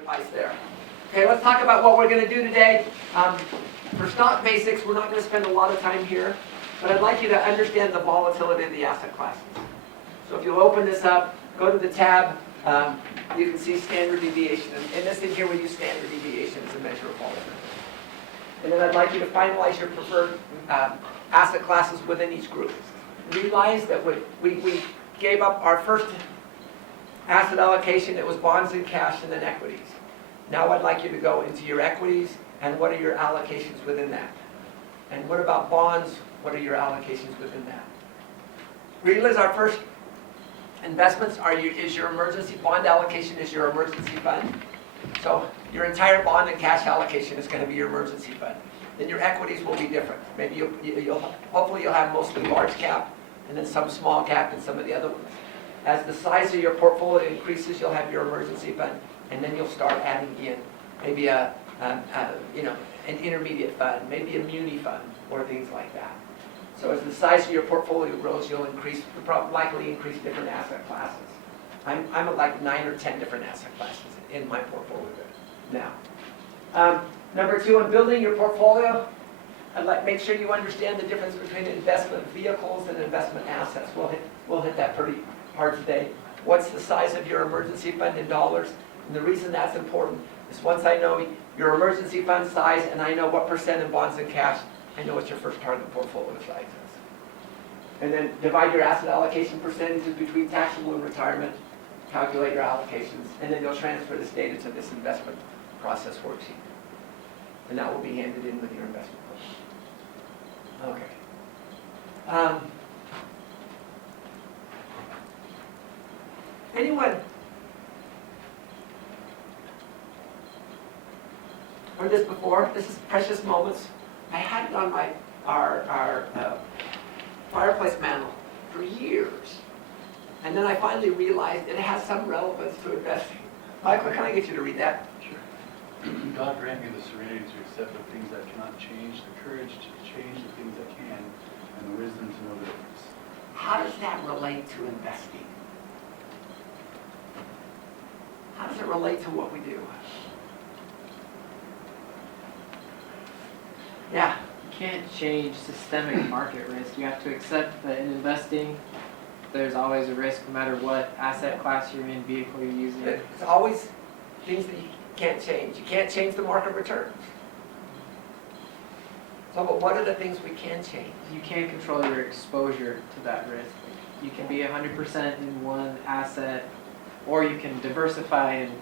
advice there. Okay, let's talk about what we're going to do today. For stock basics, we're not going to spend a lot of time here, but I'd like you to understand the volatility of the asset classes. So if you'll open this up, go to the tab, you can see standard deviation. And this in here we use standard deviation as a measure of volatility. And then I'd like you to finalize your preferred asset classes within each group. Realize that we gave up our first asset allocation. It was bonds and cash and then equities. Now I'd like you to go into your equities and what are your allocations within that? And what about bonds? What are your allocations within that? Realize our first investments is your emergency bond allocation is your emergency fund. So your entire bond and cash allocation is going to be your emergency fund. Then your equities will be different. Maybe hopefully you'll have mostly large cap and then some small cap and some of the other ones. As the size of your portfolio increases, you'll have your emergency fund, and then you'll start adding in maybe an intermediate fund, maybe a muni fund, or things like that. So as the size of your portfolio grows, you'll likely increase different asset classes. I'm at like 9 or 10 different asset classes in my portfolio now. Number 2, in building your portfolio, make sure you understand the difference between investment vehicles and investment assets. We'll hit that pretty hard today. What's the size of your emergency fund in dollars? And the reason that's important is once I know your emergency fund size and I know what percent in bonds and cash, I know what your first target portfolio size is. And then divide your asset allocation percentages between taxable and retirement, calculate your allocations, and then you'll transfer this data to this investment process worksheet. And that will be handed in with your investment plan. Okay. Anyone heard this before? This is Precious Moments. I had it on our fireplace mantle for years. And then I finally realized it has some relevance to investing. Michael, can I get you to read that? Sure. God grant me the serenity to accept the things that cannot change, the courage to change the things that can, and the wisdom to know the difference. How does that relate to investing? How does it relate to what we do? Yeah. You can't change systemic market risk. You have to accept that in investing, there's always a risk no matter what asset class you're in, vehicle you're using. It's always things that you can't change. You can't change the market returns. So, but what are the things we can change? You can't control your exposure to that risk. You can be 100% in one asset, or you can diversify and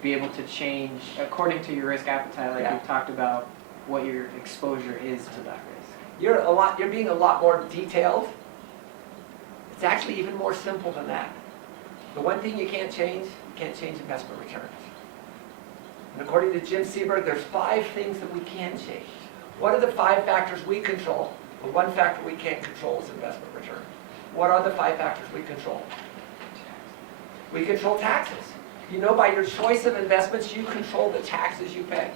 be able to change according to your risk appetite, like we've talked about, what your exposure is to that risk. You're being a lot more detailed. It's actually even more simple than that. The one thing you can't change investment returns. And according to Jim Seberg, there's 5 things that we can change. What are the 5 factors we control? The one factor we can't control is investment return. What are the 5 factors we control? We control taxes. You know, by your choice of investments, you control the taxes you pay.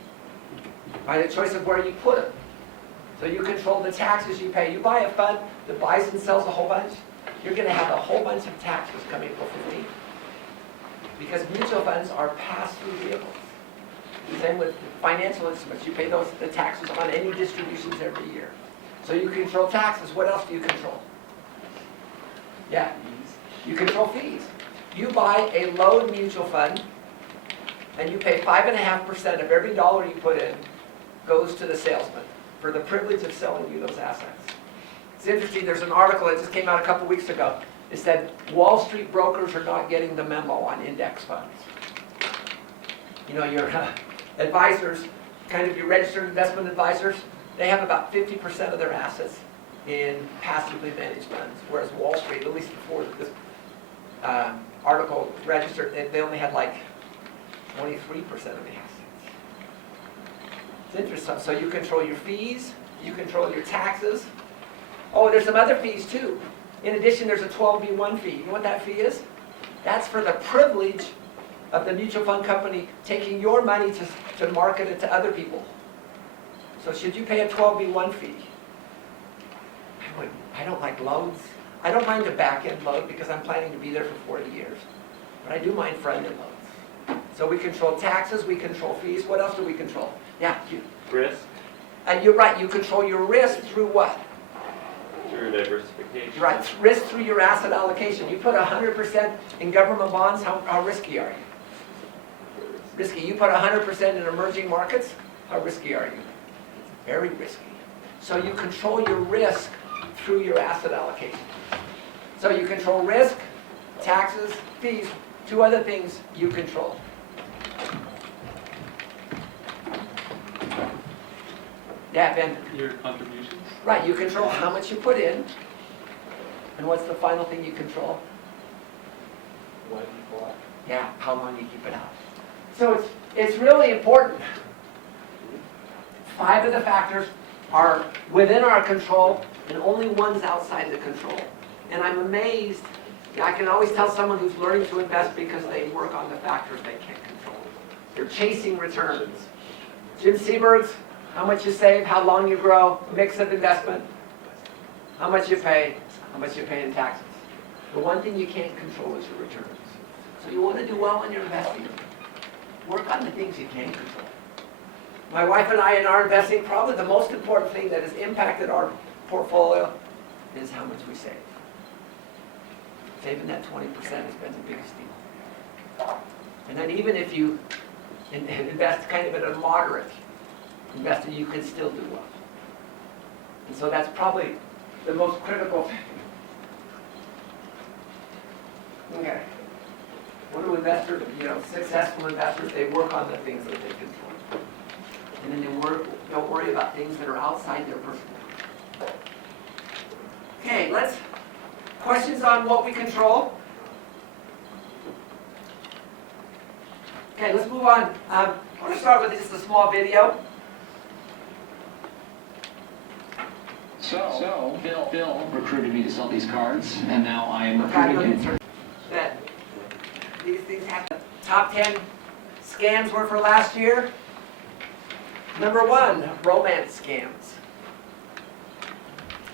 By the choice of where you put them. So you control the taxes you pay. You buy a fund that buys and sells a whole bunch, you're going to have a whole bunch of taxes come April 15th. Because mutual funds are pass-through vehicles. The same with financial instruments. You pay the taxes on any distributions every year. So you control taxes. What else do you control? Yeah, you control fees. You buy a loan mutual fund, and you pay 5.5% of every dollar you put in goes to the salesman for the privilege of selling you those assets. It's interesting, there's an article that just came out a couple weeks ago. It said, Wall Street brokers are not getting the memo on index funds. You know, your advisors, kind of your registered investment advisors, they have about 50% of their assets in passively managed funds, whereas Wall Street, at least before this article registered, they only had like 23% of the assets. It's interesting. So you control your fees, you control your taxes. Oh, there's some other fees too. In addition, there's a 12B1 fee. You know what that fee is? That's for the privilege of the mutual fund company taking your money to market it to other people. So should you pay a 12B1 fee? I don't like loans. I don't mind a back-end load because I'm planning to be there for 40 years. But I do mind front-end loads. So we control taxes, we control fees. What else do we control? Yeah, Risk and you're right, you control your risk through what? through diversification. Right, risk through your asset allocation. You put 100% in government bonds, how risky are you? Risky. You put 100% in emerging markets, how risky are you? Very risky. So you control your risk through your asset allocation. So you control risk, taxes, fees, two other things you control. Yeah, Ben? Your contributions? Right, you control how much you put in. And what's the final thing you control? What you bought. Yeah, how long you keep it out. So it's really important. 5 of the factors are within our control, and only one's outside the control. And I'm amazed. I can always tell someone who's learning to invest because they work on the factors they can't control. They're chasing returns. Jim Seberg's, how much you save, how long you grow, mix of investment, how much you pay in taxes. The one thing you can't control is your returns. So you want to do well when you're investing. Work on the things you can control. My wife and I in our investing, probably the most important thing that has impacted our portfolio is how much we save. Saving that 20% has been the biggest deal. And then even if you invest kind of at a moderate investing, you can still do well. And so that's probably the most critical thing. Okay. What do investors, successful investors, they work on the things that they control. And then they don't worry about things that are outside their personal. Okay, questions on what we control? Okay, let's move on. I want to start with just a small video. So Bill recruited me to sell these cards, and now I am Okay, recruiting him. that these things happen. Top 10 scams were for last year. Number 1, romance scams.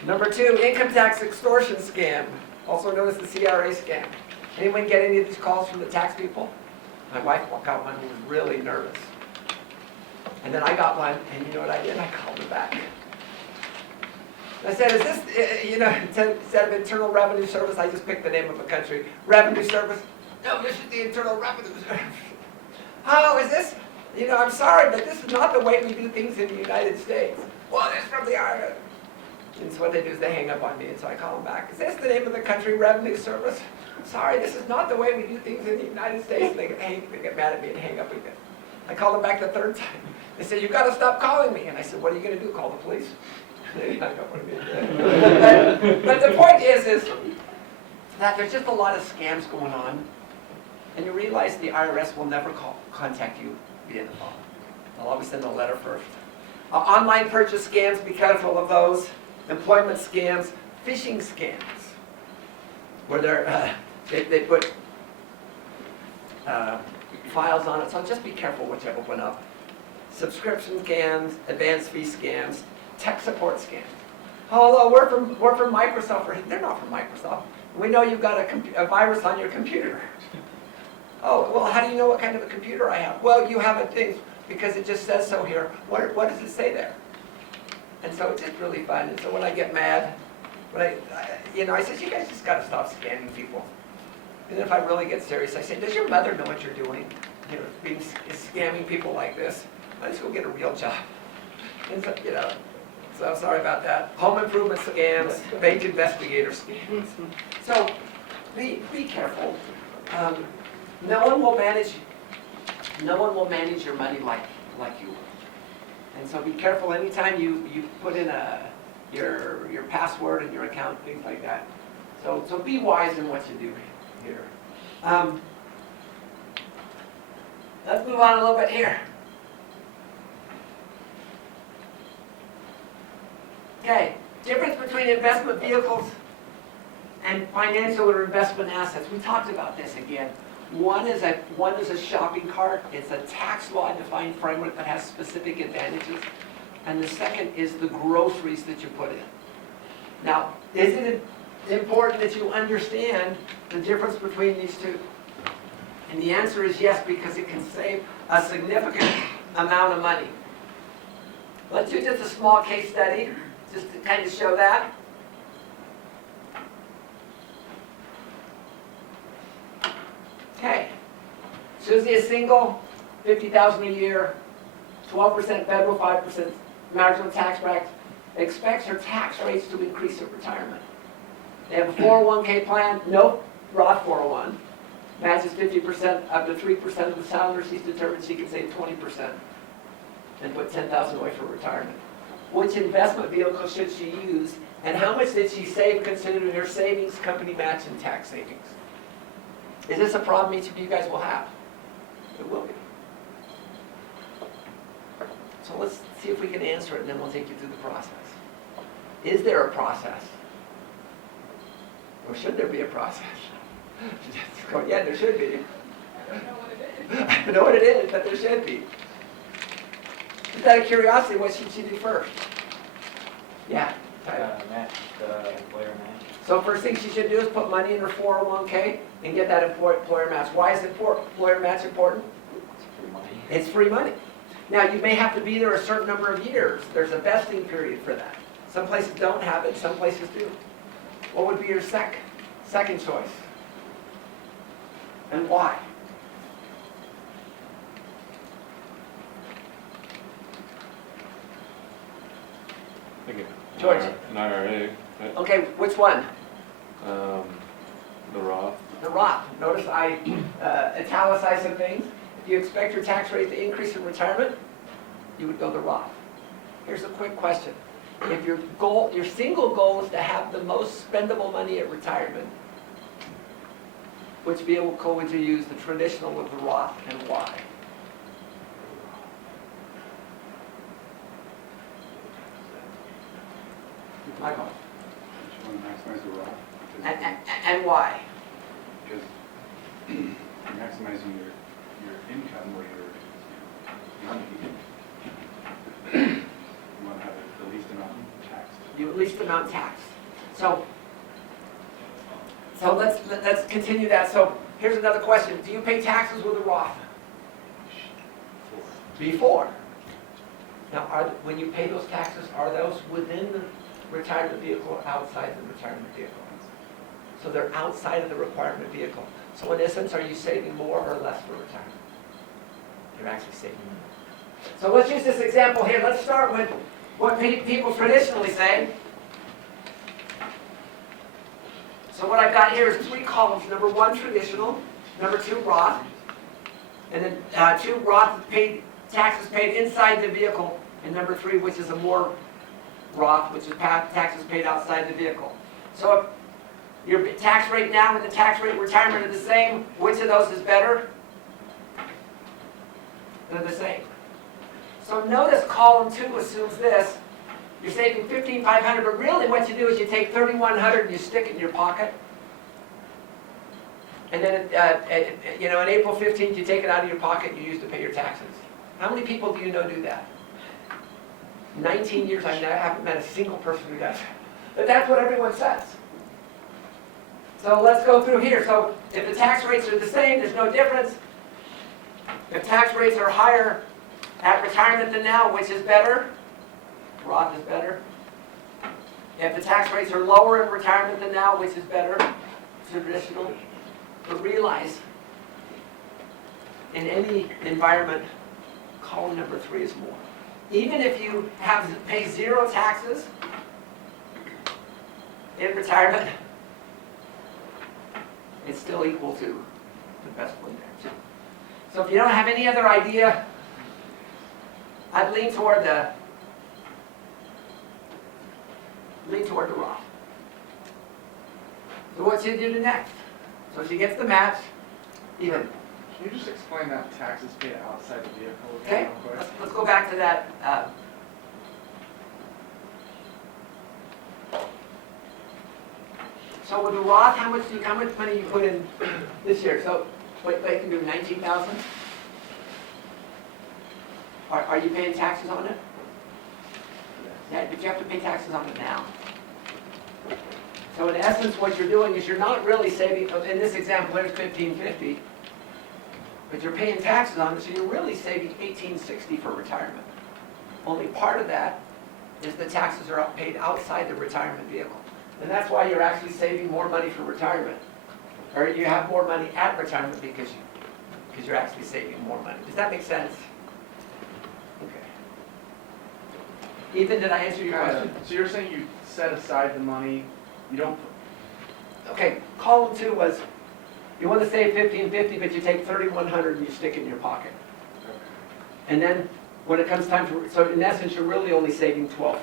Number 2, income tax extortion scam, also known as the CRA scam. Anyone get any of these calls from the tax people? My wife got one who was really nervous. And then I got one, and you know what I did? I called her back. I said, is this, instead of Internal Revenue Service, I just picked the name of a country. Revenue Service? No, this is the Internal Revenue Service. Oh, is this? I'm sorry, but this is not the way we do things in the United States. Well, it's from the IRS. And so what they do is they hang up on me, and so I call them back. Is this the name of the country, Revenue Service? Sorry, this is not the way we do things in the United States. And they get mad at me and hang up again. I called them back the 3rd time. They said, you've got to stop calling me. And I said, what are you going to do, call the police? They hung up on me again. But the point is that there's just a lot of scams going on. And you realize the IRS will never contact you via the phone. They'll always send a letter first. Online purchase scams, be careful of those. Employment scams, phishing scams, where they put files on it. So just be careful what you open up. Subscription scams, advanced fee scams, tech support scams. Hello, we're from Microsoft. They're not from Microsoft. We know you've got a virus on your computer. Oh, well, how do you know what kind of a computer I have? Well, you have a thing because it just says so here. What does it say there? And so it's just really fun. And so when I get mad, I said, you guys just got to stop scamming people. And if I really get serious, I say, does your mother know what you're doing? Scamming people like this. Might as well get a real job. And so, so I'm sorry about that. Home improvement scams, bank investigator scams. So be careful. No one will manage your money like you will. And so be careful anytime you put in your password and your account, things like that. So be wise in what you do here. Let's move on a little bit here. Okay, difference between investment vehicles and financial or investment assets. We talked about this again. One is a shopping cart. It's a tax law defined framework that has specific advantages. And the second is the groceries that you put in. Now, isn't it important that you understand the difference between these two? And the answer is yes, because it can save a significant amount of money. Let's do just a small case study, just to kind of show that. Okay. Susie is single, $50,000 a year, 12% federal, 5% marginal tax bracket. Expects her tax rates to increase at retirement. They have a 401k plan, no Roth 401. Matches 50% up to 3% of the salary. She's determined she can save 20% and put $10,000 away for retirement. Which investment vehicle should she use, and how much did she save considering her savings, company match, and tax savings? Is this a problem each of you guys will have? It will be. So let's see if we can answer it, and then we'll take you through the process. Is there a process? Or should there be a process? Yeah, there should be. I don't know what it is, but there should be. Just out of curiosity, what should she do first? Yeah, Tyler. Match, employer match. So first thing she should do is put money in her 401k and get that employer match. Why is employer match important? It's free money. It's free money. Now, you may have to be there a certain number of years. There's a vesting period for that. Some places don't have it, some places do. What would be your second choice? And why? I think George. an IRA, right? Okay, which one? The Roth. The Roth. Notice I italicized some things. If you expect your tax rate to increase in retirement, you would go the Roth. Here's a quick question. If your single goal is to have the most spendable money at retirement, which vehicle would you use, the traditional or the Roth, and why? Michael. You want to maximize the Roth? And why? Because you're maximizing your income or your money. You want to have the least amount taxed. You least amount taxed. So let's continue that. So here's another question. Do you pay taxes with a Roth? Before. Now, when you pay those taxes, are those within the retirement vehicle or outside the retirement vehicle? So they're outside of the requirement vehicle. So in essence, are you saving more or less for retirement? You're actually saving more. So let's use this example here. Let's start with what people traditionally say. So what I've got here is 3 columns. Number 1, traditional. Number 2, Roth. And then 2 Roth taxes paid inside the vehicle. And number 3, which is a more Roth, which is taxes paid outside the vehicle. So if your tax rate now and the tax rate retirement are the same, which of those is better? They're the same. So notice column 2 assumes this. You're saving $15,500, but really what you do is you take $3,100 and you stick it in your pocket. And then, on April 15th, you take it out of your pocket and you use it to pay your taxes. How many people do you know do that? 19 years, I haven't met a single person who does. But that's what everyone says. So let's go through here. So if the tax rates are the same, there's no difference. If tax rates are higher at retirement than now, which is better? Roth is better. If the tax rates are lower in retirement than now, which is better? Traditional. But realize, in any environment, column number 3 is more. Even if you have to pay 0 taxes in retirement, it's still equal to the best one there. So if you don't have any other idea, I'd lean toward the Roth. So what should you do next? So she gets the match, even. Can you just explain that taxes paid outside the vehicle Okay, again real quick? let's go back to that. So with the Roth, how much money you put in this year? So what they can do, 19,000? Are you paying taxes on it? Yeah, but you have to pay taxes on it now. So in essence, what you're doing is you're not really saving. In this example, here's $1,550. but you're paying taxes on it, so you're really saving $18.60 for retirement. Only part of that is the taxes are paid outside the retirement vehicle. And that's why you're actually saving more money for retirement. Or you have more money at retirement because you're actually saving more money. Does that make sense? Okay. Ethan, did I answer your question? So you're saying you set aside the money, you don't, Okay, column 2 was, you want to save $15.50, but you take $3,100 and you stick it in your pocket. And then, when it comes time for, so in essence, you're really only saving $12.04.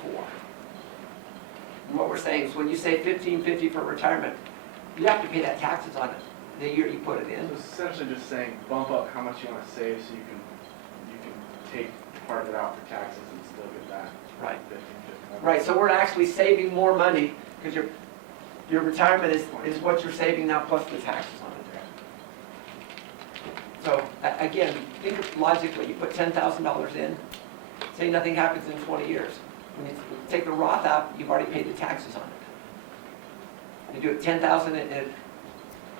And what we're saying is, when you save $15.50 for retirement, you have to pay that taxes on it the year you put it in. so it's essentially just saying bump up how much you want to save so you can take part of it out for taxes and still get that Right. 15, 50. Right, so we're actually saving more money, because your retirement is what you're saving now plus the taxes on it there. So, again, think of logically, you put $10,000 in, say nothing happens in 20 years. When you take the Roth out, you've already paid the taxes on it. You do it $10,000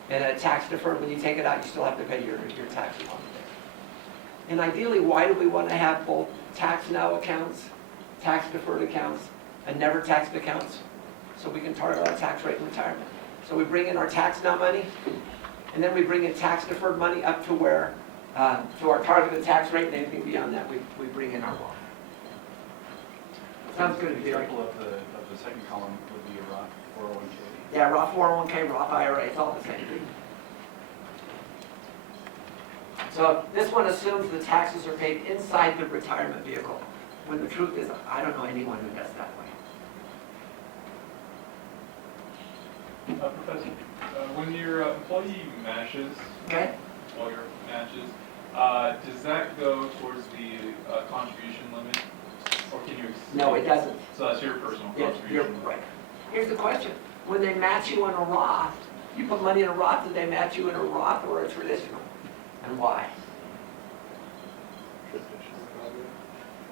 in a tax deferred, when you take it out, you still have to pay your taxes on it there. And ideally, why do we want to have both tax now accounts, tax deferred accounts, and never taxed accounts? So we can target our tax rate in retirement. So we bring in our tax now money, and then we bring in tax deferred money up to where, to our targeted tax rate, and anything beyond that, we bring in our Roth. Sounds good. An example of the second column would be a Roth 401k. Yeah, Roth 401k, Roth IRA, it's all the same thing. So this one assumes the taxes are paid inside the retirement vehicle, when the truth is, I don't know anyone who does that way. Professor, when your employee matches, Okay? employer matches, does that go towards the contribution limit? Or can you? No, it doesn't. So that's your personal You're contribution? right. Here's the question. When they match you in a Roth, you put money in a Roth, do they match you in a Roth or a traditional? And why?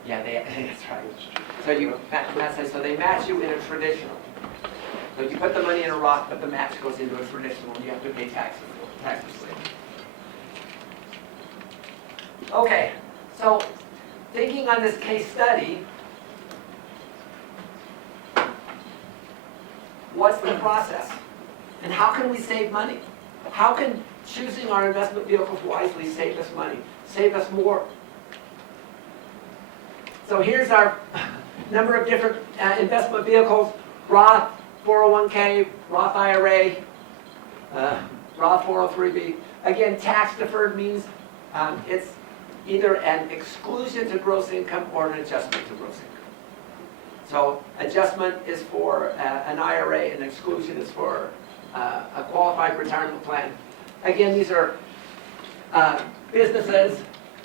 Yeah, that's right. So so they match you in a traditional. So you put the money in a Roth, but the match goes into a traditional, and you have to pay taxes later. Okay, so thinking on this case study, what's the process? And how can we save money? How can choosing our investment vehicles wisely save us money, save us more? So here's our number of different investment vehicles: Roth, 401k, Roth IRA, Roth 403b. Again, tax deferred means it's either an exclusion to gross income or an adjustment to gross income. So adjustment is for an IRA, and exclusion is for a qualified retirement plan. Again, these are businesses.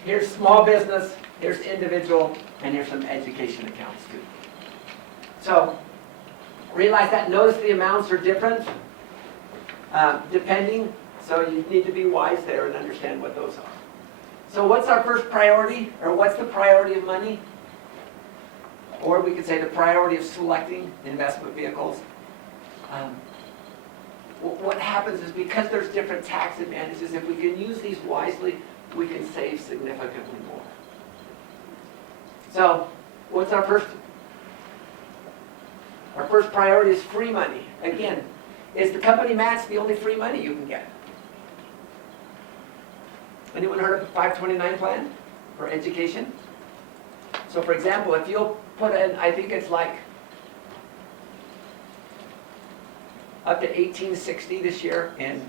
Here's small business, here's individual, and here's some education accounts too. So realize that. Notice the amounts are different depending, so you need to be wise there and understand what those are. So what's our first priority, or what's the priority of money? Or we could say the priority of selecting investment vehicles. What happens is, because there's different tax advantages, if we can use these wisely, we can save significantly more. So what's our first? Our first priority is free money. Again, is the company match the only free money you can get? Anyone heard of a 529 plan for education? So for example, if you'll put in, I think it's like up to $18.60 this year in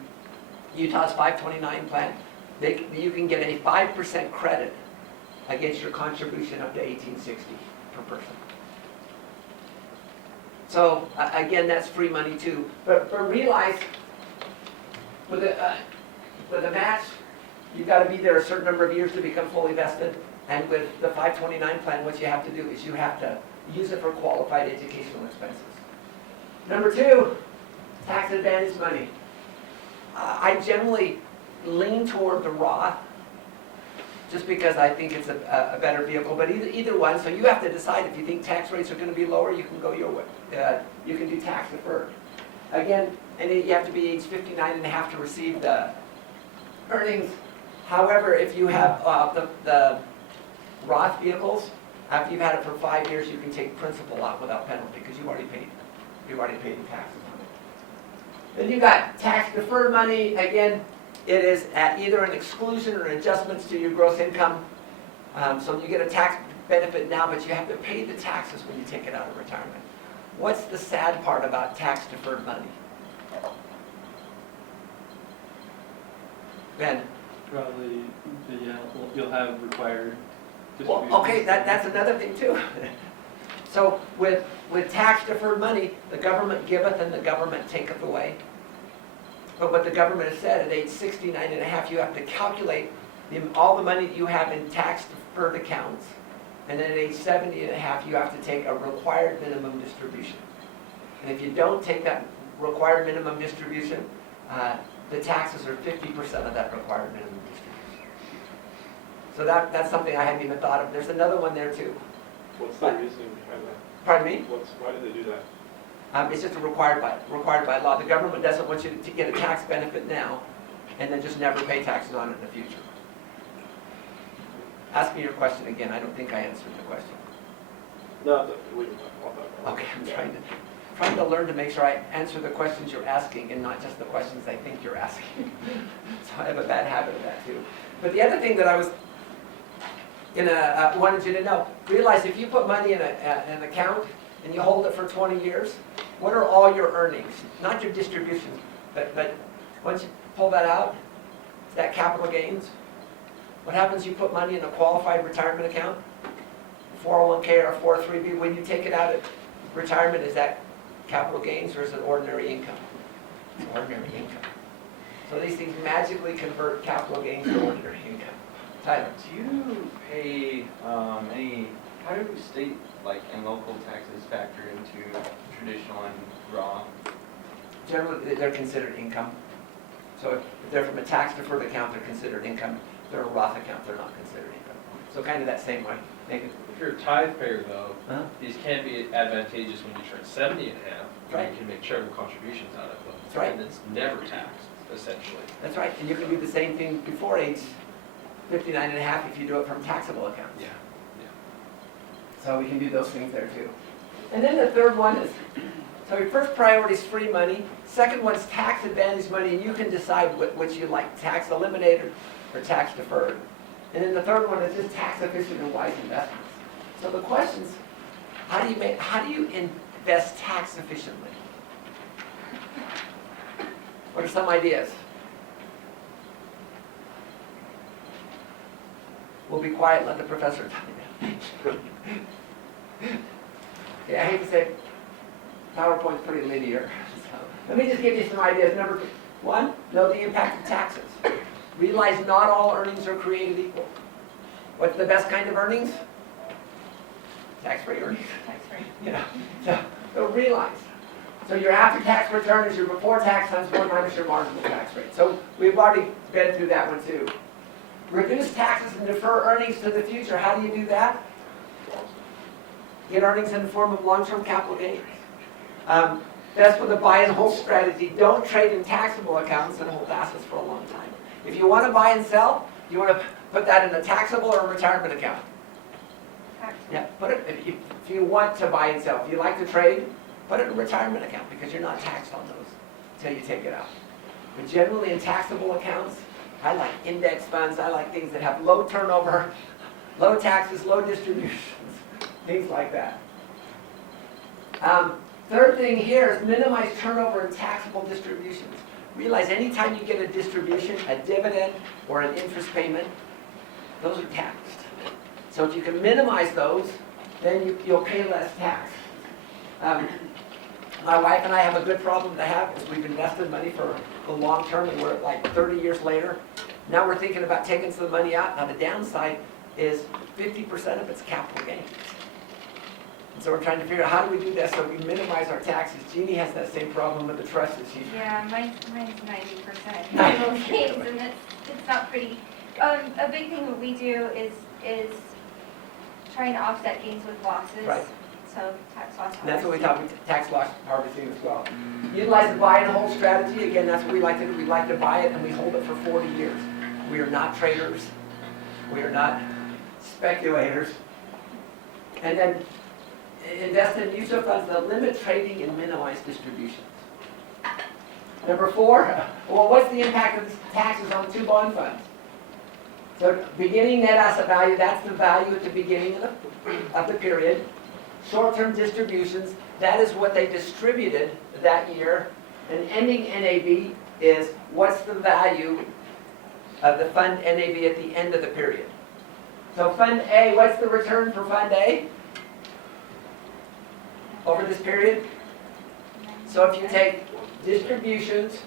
Utah's 529 plan, you can get a 5% credit against your contribution up to $18.60 per person. So again, that's free money too. But realize, with a match, you've got to be there a certain number of years to become fully vested. And with the 529 plan, what you have to do is you have to use it for qualified educational expenses. Number two, tax advantage money. I generally lean toward the Roth, just because I think it's a better vehicle, but either one. So you have to decide. If you think tax rates are going to be lower, you can go your way. You can do tax deferred. Again, and you have to be age 59 and a half to receive the earnings However, if you have the Roth vehicles, after you've had it for 5 years, you can take principal out without penalty because you've already paid the taxes on it. Then you got tax deferred money. Again, it is at either an exclusion or adjustments to your gross income. So you get a tax benefit now, but you have to pay the taxes when you take it out of retirement. What's the sad part about tax deferred money? Ben? Probably, yeah, you'll have required Well, distributions. okay, that's another thing too. So with tax deferred money, the government giveth and the government taketh away. But what the government has said, at age 69 and a half, you have to calculate all the money that you have in tax deferred accounts. And then at age 70 and a half, you have to take a required minimum distribution. And if you don't take that required minimum distribution, the taxes are 50% of that required minimum distribution. So that's something I hadn't even thought of. There's another one there too. What's the reasoning behind that? Pardon me? Why do they do that? It's just required by law. The government doesn't want you to get a tax benefit now and then just never pay taxes on it in the future. Ask me your question again. I don't think I answered the question. No, we can talk about that. Okay, I'm trying to learn to make sure I answer the questions you're asking and not just the questions I think you're asking. So I have a bad habit of that too. But the other thing that I was wanted you to know, realize if you put money in an account and you hold it for 20 years, what are all your earnings? Not your distributions, but once you pull that out, that capital gains. What happens, you put money in a qualified retirement account, 401k or 403b, when you take it out at retirement, is that capital gains or is it ordinary income? It's ordinary income. So these things magically convert capital gains to ordinary income. Tyler? Do you pay how do state, like, and local taxes factor into traditional and raw? Generally, they're considered income. So if they're from a tax deferred account, they're considered income. If they're a Roth account, they're not considered income. So kind of that same way. Nathan? If you're a tithe payer though, Huh? these can be advantageous when you turn 70 and a half. Right. You can make charitable contributions out of them. That's right. And it's never taxed, essentially. That's right. And you can do the same thing before age 59 and a half if you do it from taxable accounts. Yeah. So we can do those things there too. And then the third one is, so your first priority is free money. Second one's tax advantage money, and you can decide which you like, tax eliminated or tax deferred. And then the third one is just tax efficient and wise investments. So the questions, how do you invest tax efficiently? What are some ideas? We'll be quiet and let the professor tell you. Yeah, I hate to say, PowerPoint's pretty linear. So let me just give you some ideas. Number one, know the impact of taxes. Realize not all earnings are created equal. What's the best kind of earnings? Tax-free earnings. Tax-free. So realize. So your after-tax return is your before-tax times 1 minus your marginal tax rate. So we've already been through that one too. Reduce taxes and defer earnings to the future. How do you do that? Get earnings in the form of long-term capital gains. That's with a buy and hold strategy. Don't trade in taxable accounts and hold assets for a long time. If you want to buy and sell, you want to put that in a taxable or a retirement account. Taxable. Yeah, put it, if you want to buy and sell, if you like to trade, put it in a retirement account because you're not taxed on those until you take it out. But generally in taxable accounts, I like index funds, I like things that have low turnover, low taxes, low distributions, things like that. Third thing here is minimize turnover in taxable distributions. Realize anytime you get a distribution, a dividend, or an interest payment, those are taxed. So if you can minimize those, then you'll pay less tax. My wife and I have a good problem to have is we've invested money for the long term and we're like 30 years later. Now we're thinking about taking some money out. Now the downside is 50% of it's capital gains. And so we're trying to figure out how do we do that so we minimize our taxes. Jeannie has that same problem with the trust that she's. Yeah, mine's 90% capital gains, and it's not pretty. A big thing that we do is trying to offset gains with losses. Right. So tax loss. And that's what we talk about, tax loss harvesting as well. Utilize the buy and hold strategy. Again, that's what we like to do. We like to buy it and we hold it for 40 years. We are not traders. We are not speculators. And then invest in mutual funds that limit trading and minimize distributions. Number 4, well, what's the impact of taxes on 2 bond funds? So beginning net asset value, that's the value at the beginning of the period. Short-term distributions, that is what they distributed that year. And ending NAV is what's the value of the fund NAV at the end of the period. So Fund A, what's the return for Fund A over this period? So if you take distributions,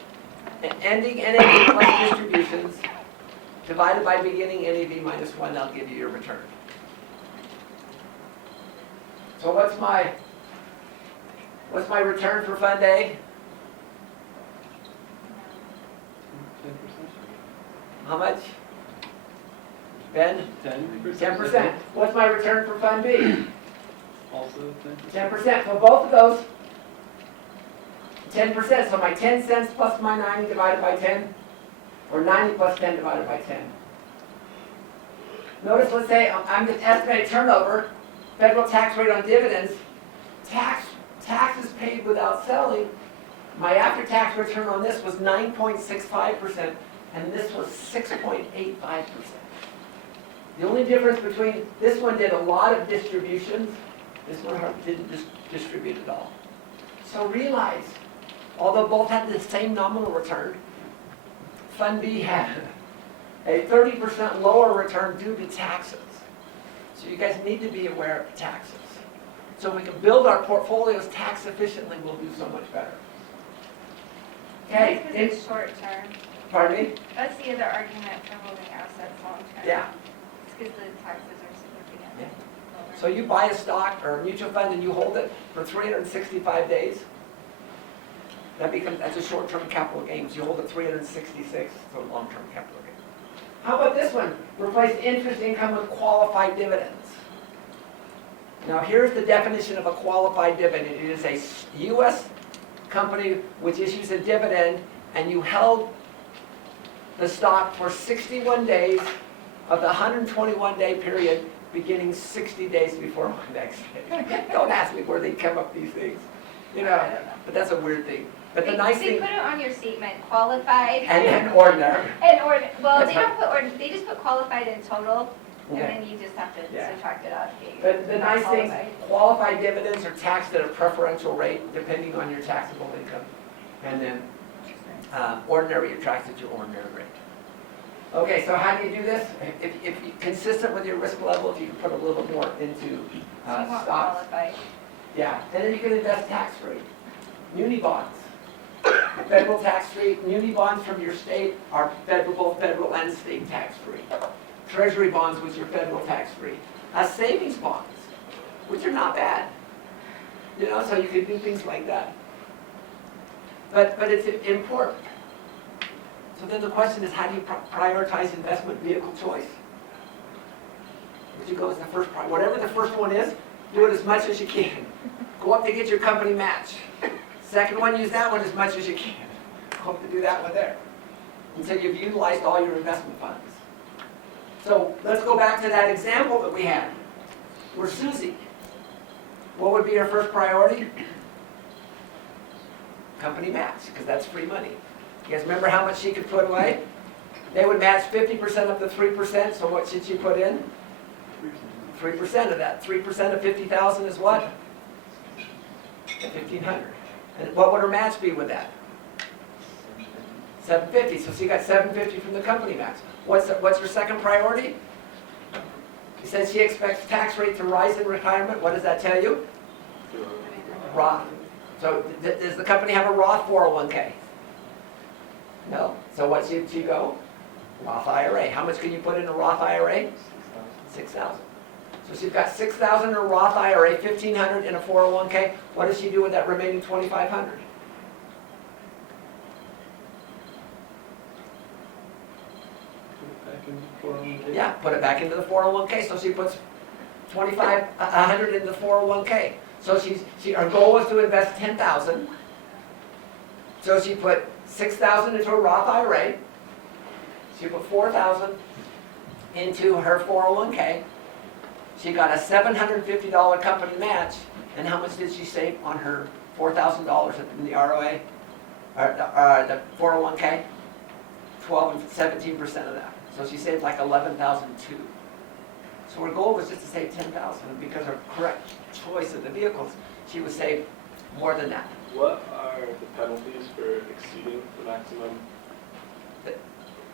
and ending NAV plus distributions, divided by beginning NAV minus 1, that'll give you your return. So what's my return for Fund A? 10%. How much? Ben? 10%. 10%. What's my return for Fund B? Also 10%. 10%. So both of those, 10%. So my 10 cents plus my 90 divided by 10, or 90 plus 10 divided by 10. Notice, let's say I'm the estimated turnover, federal tax rate on dividends, taxes paid without selling. My after-tax return on this was 9.65%, and this was 6.85%. The only difference between, this one did a lot of distributions, this one didn't distribute at all. So realize, although both had the same nominal return, Fund B had a 30% lower return due to taxes. So you guys need to be aware of taxes. So we can build our portfolios tax efficiently, we'll do so much better. Okay, Because it's short term. pardon me? That's the other argument for holding assets long term. Yeah. It's because the taxes are significantly lower. So you buy a stock or a mutual fund and you hold it for 365 days. That's a short-term capital gain. So you hold it 366, so long-term capital gain. How about this one? Replace interest income with qualified dividends. Now here's the definition of a qualified dividend. It is a U.S. company which issues a dividend, and you held the stock for 61 days of the 121-day period, beginning 60 days before my next day. Don't ask me where they come up these things. You know, but that's a weird thing. But the nice They thing, put it on your statement, qualified. and then ordinary. Well, That's they don't put they just put qualified in total, and Okay. then you just have to Yeah. subtract it out. to get your But the nice thing, qualified. qualified dividends are taxed at a preferential rate depending on your taxable income. And then ordinary are taxed at your ordinary rate. Okay, so how do you do this? If you, consistent with your risk level, if you can put a little more into So you want stocks. qualified. Yeah, and then you can invest tax-free. Muni bonds. Federal tax-free. Muni bonds from your state are both federal and state tax-free. Treasury bonds, which are federal tax-free. Savings bonds, which are not bad. You know, so you can do things like that. But it's important. So then the question is, how do you prioritize investment vehicle choice? Would you go as the first priority? Whatever the first one is, do it as much as you can. Go up to get your company match. Second one, use that one as much as you can. Hope to do that one there. Until you've utilized all your investment funds. So let's go back to that example that we had. We're Susie. What would be her first priority? Company match, because that's free money. You guys remember how much she could put away? They would match 50% of the 3%, so what should she put in? 3% of that. 3% of 50,000 is what? 1,500. And what would her match be with that? 750. So she got 750 from the company match. What's her second priority? She says she expects tax rate to rise in retirement. What does that tell you? Roth. So does the company have a Roth 401k? No. So what should she go? Roth IRA. How much can you put in a Roth IRA? 6,000. So she's got 6,000 in a Roth IRA, 1,500 in a 401k. What does she do with that remaining 2,500? Yeah, put it back into the 401k. So she puts 2,500 into the 401k. So her goal was to invest 10,000. So she put 6,000 into a Roth IRA, She put 4,000 into her 401k. She got a $750 company match, and how much did she save on her $4,000 in the ROA, or the 401k? 12 and 17% of that. So she saved like 11,002. So her goal was just to save 10,000, and because of her correct choice of the vehicles, she would save more than that. What are the penalties for exceeding the maximum?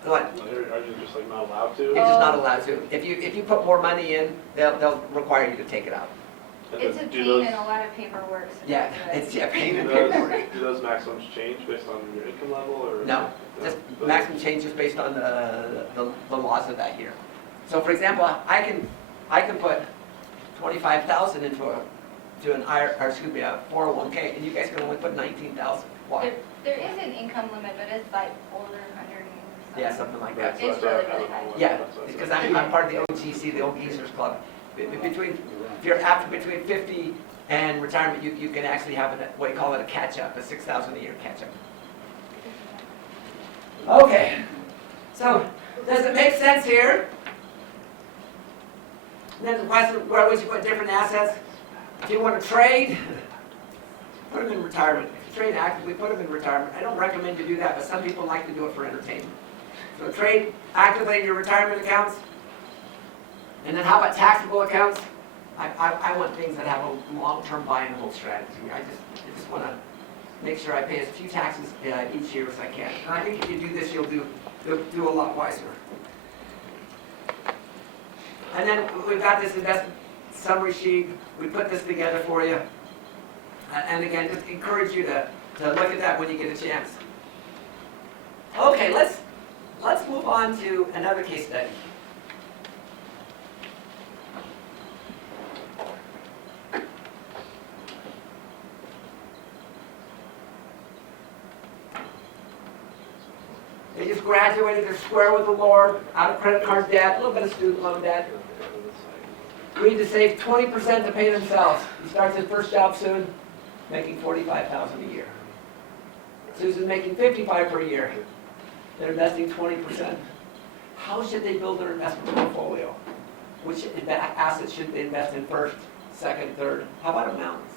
What? Are you just like not allowed to? You're just not allowed to. If you put more money in, they'll require you to take it out. And It's a then pain and a lot of paperwork. So Yeah, don't do it. it's pain and do paperwork. do those maximums change based on your income level or? No, just maximum changes based on the laws of that year. So for example, I can put 25,000 into a 401k, and you guys can only put 19,000. Why? There is an income limit, but it's like 400 and something. Yeah, something like that. Right, so It's that's really, what I really kind of high. Yeah, that's what I because said. I'm part of the OGC, the Old Geezers Club. If you're after between 50 and retirement, you can actually have what you call it a catch-up, a 6,000 a year catch-up. Okay, so does it make sense here? And then the question, where would you put different assets? If you want to trade, put them in retirement. If you trade actively, put them in retirement. I don't recommend you do that, but some people like to do it for entertainment. So trade actively in your retirement accounts. And then how about taxable accounts? I want things that have a long-term buy and hold strategy. I just want to make sure I pay as few taxes each year as I can. And I think if you do this, you'll do a lot wiser. And then we've got this investment summary sheet. We put this together for you. And again, just encourage you to look at that when you get a chance. Okay, let's move on to another case study. They just graduated, they're square with the Lord, out of credit card debt, a little bit of student loan debt. Agreed to save 20% to pay themselves. He starts his first job soon, making $45,000 a year. Susan's making $55,000 per year. They're investing 20%. How should they build their investment portfolio? Which assets should they invest in first, second, third? How about amounts?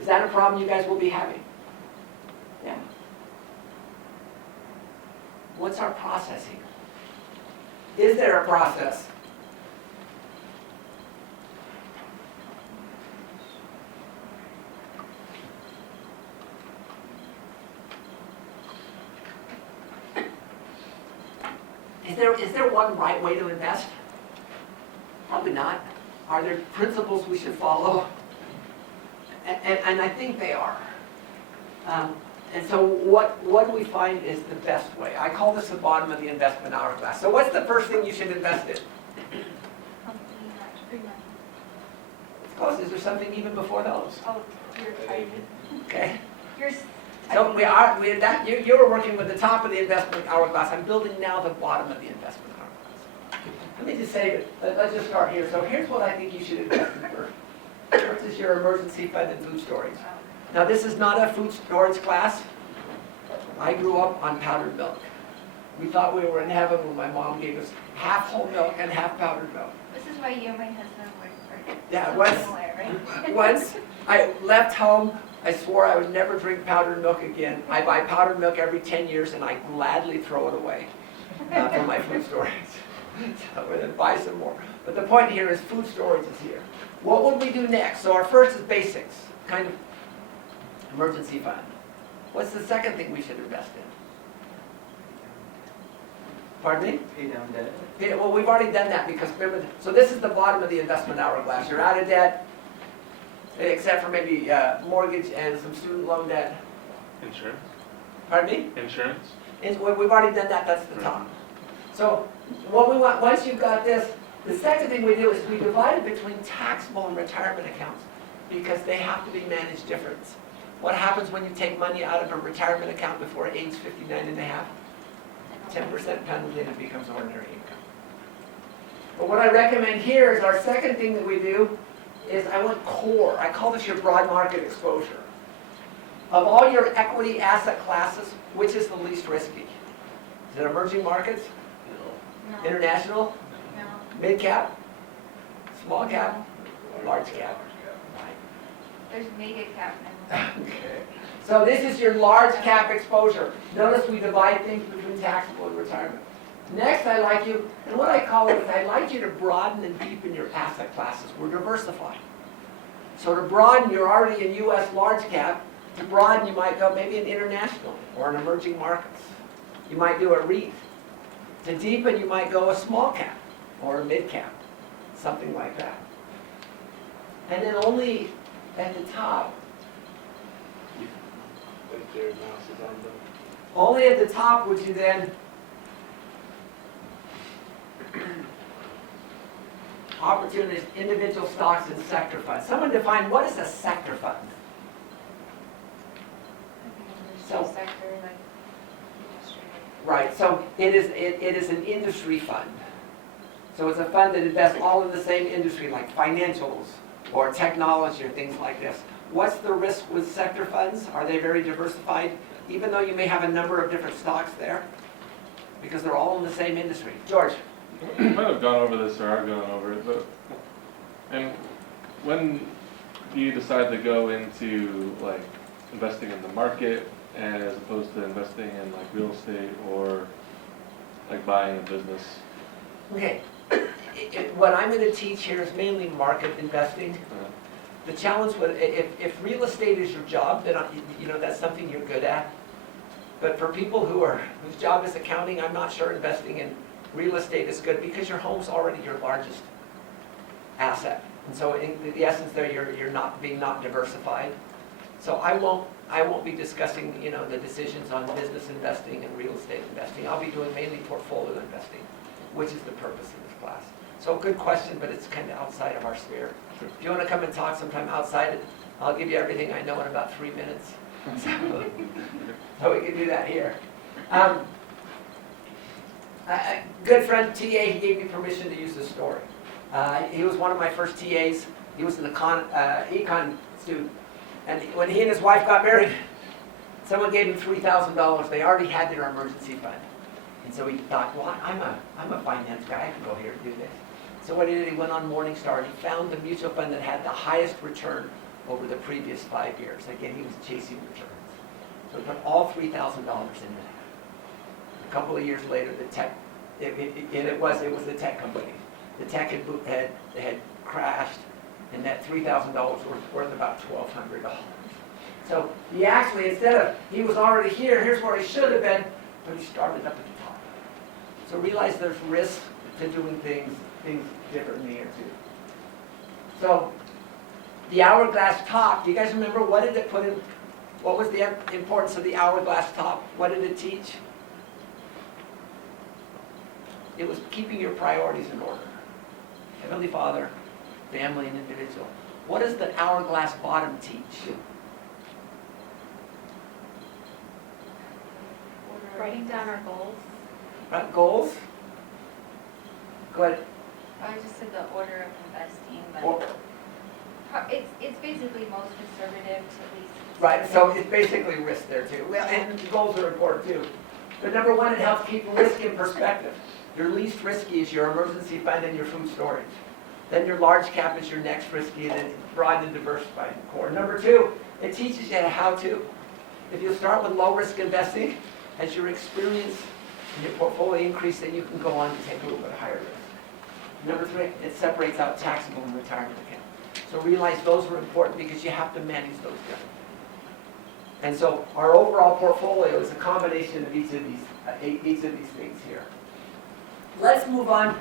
Is that a problem you guys will be having? Yeah. What's our process here? Is there a process? Is there one right way to invest? Probably not. Are there principles we should follow? And I think they are. And so what do we find is the best way? I call this the bottom of the investment hourglass. So what's the first thing you should invest in? It's close. Is there something even before those? Oh, you're Okay. You're. So you were working with the top of the investment hourglass. I'm building now the bottom of the investment hourglass. Let me just say, let's just start here. So here's what I think you should invest in first. First is your emergency fund and food storage. Now this is not a food storage class. I grew up on powdered milk. We thought we were in heaven when my mom gave us half whole milk and half powdered milk. This is why you and my husband were Yeah, so once- similar, right? Once I left home, I swore I would never drink powdered milk again. I buy powdered milk every 10 years and I gladly throw it away from my food storage. So we're gonna buy some more. But the point here is food storage is here. What would we do next? So our first is basics, kind of emergency fund. What's the second thing we should invest in? Pardon me? Pay down debt. Yeah, well, we've already done that because remember, so this is the bottom of the investment hourglass. You're out of debt, except for maybe mortgage and some student loan debt. Insurance? Pardon me? Insurance? We've already done that, that's the top. So what we want, once you've got this, the second thing we do is we divide it between taxable and retirement accounts because they have to be managed different. What happens when you take money out of a retirement account before age 59 and a half? 10% penalty and it becomes ordinary income. But what I recommend here is our second thing that we do is I want core. I call this your broad market exposure. Of all your equity asset classes, which is the least risky? Is it emerging markets No, International? no. Mid cap? Small cap? Large cap? There's mega cap now. Okay. So this is your large cap exposure. Notice we divide things between taxable and retirement. Next, I like you, and what I call it is I like you to broaden and deepen your asset classes. We're diversifying. So to broaden, you're already in U.S. large cap. To broaden, you might go maybe in international or in emerging markets. You might do a REIT. To deepen, you might go a small cap or a mid cap, something like that. And then only at the top, Like your mouse is on the. only at the top would you then opportunities, individual stocks and sector funds. Someone define what is a sector fund? So- Sector, like industry. Right, so it is an industry fund. So it's a fund that invests all in the same industry, like financials or technology or things like this. What's the risk with sector funds? Are they very diversified? Even though you may have a number of different stocks there? Because they're all in the same industry. George? You might have gone over this or are going over it, but and when do you decide to go into like investing in the market as opposed to investing in like real estate or like buying a business? Okay, what I'm going to teach here is mainly market investing. The challenge with, if real estate is your job, then you know that's something you're good at. But for people whose job is accounting, I'm not sure investing in real estate is good because your home's already your largest asset. And so in the essence there, you're not diversified. So I won't be discussing, you know, the decisions on business investing and real estate investing. I'll be doing mainly portfolio investing, which is the purpose of this class. So good question, but it's kind of outside of our sphere. If you want to come and talk sometime outside it, I'll give you everything I know in about 3 minutes. So we can do that here. A good friend, TA, he gave me permission to use this story. He was one of my first TAs. He was an econ student. And when he and his wife got married, someone gave him $3,000. They already had their emergency fund. And so he thought, well, I'm a finance guy. I can go here and do this. So what he did, he went on Morningstar and he found the mutual fund that had the highest return over the previous 5 years. Again, he was chasing returns. So he put all $3,000 into that. A couple of years later, the tech, it was the tech company. The tech had crashed, and that $3,000 was worth about $1,200. So he actually, he was already here, here's where he should have been, but he started up at the top. So realize there's risk to doing things differently here too. So the hourglass top, do you guys remember what did it put in? What was the importance of the hourglass top? What did it teach? It was keeping your priorities in order. Heavenly Father, family, and individual. What does the hourglass bottom teach? Writing down our goals. Right, goals? Go ahead. I just said the order of investing, Or- but it's basically most conservative to least. Right, so it's basically risk there too. Well, and goals are important too. But number one, it helps keep risk in perspective. Your least risky is your emergency fund and your food storage. Then your large cap is your next risky, and then broad and diversified core. Number two, it teaches you how to. If you start with low risk investing, as your experience and your portfolio increase, then you can go on to take a little bit higher risk. Number three, it separates out taxable and retirement account. So realize those are important because you have to manage those differently. And so our overall portfolio is a combination of each of these things here. Let's move on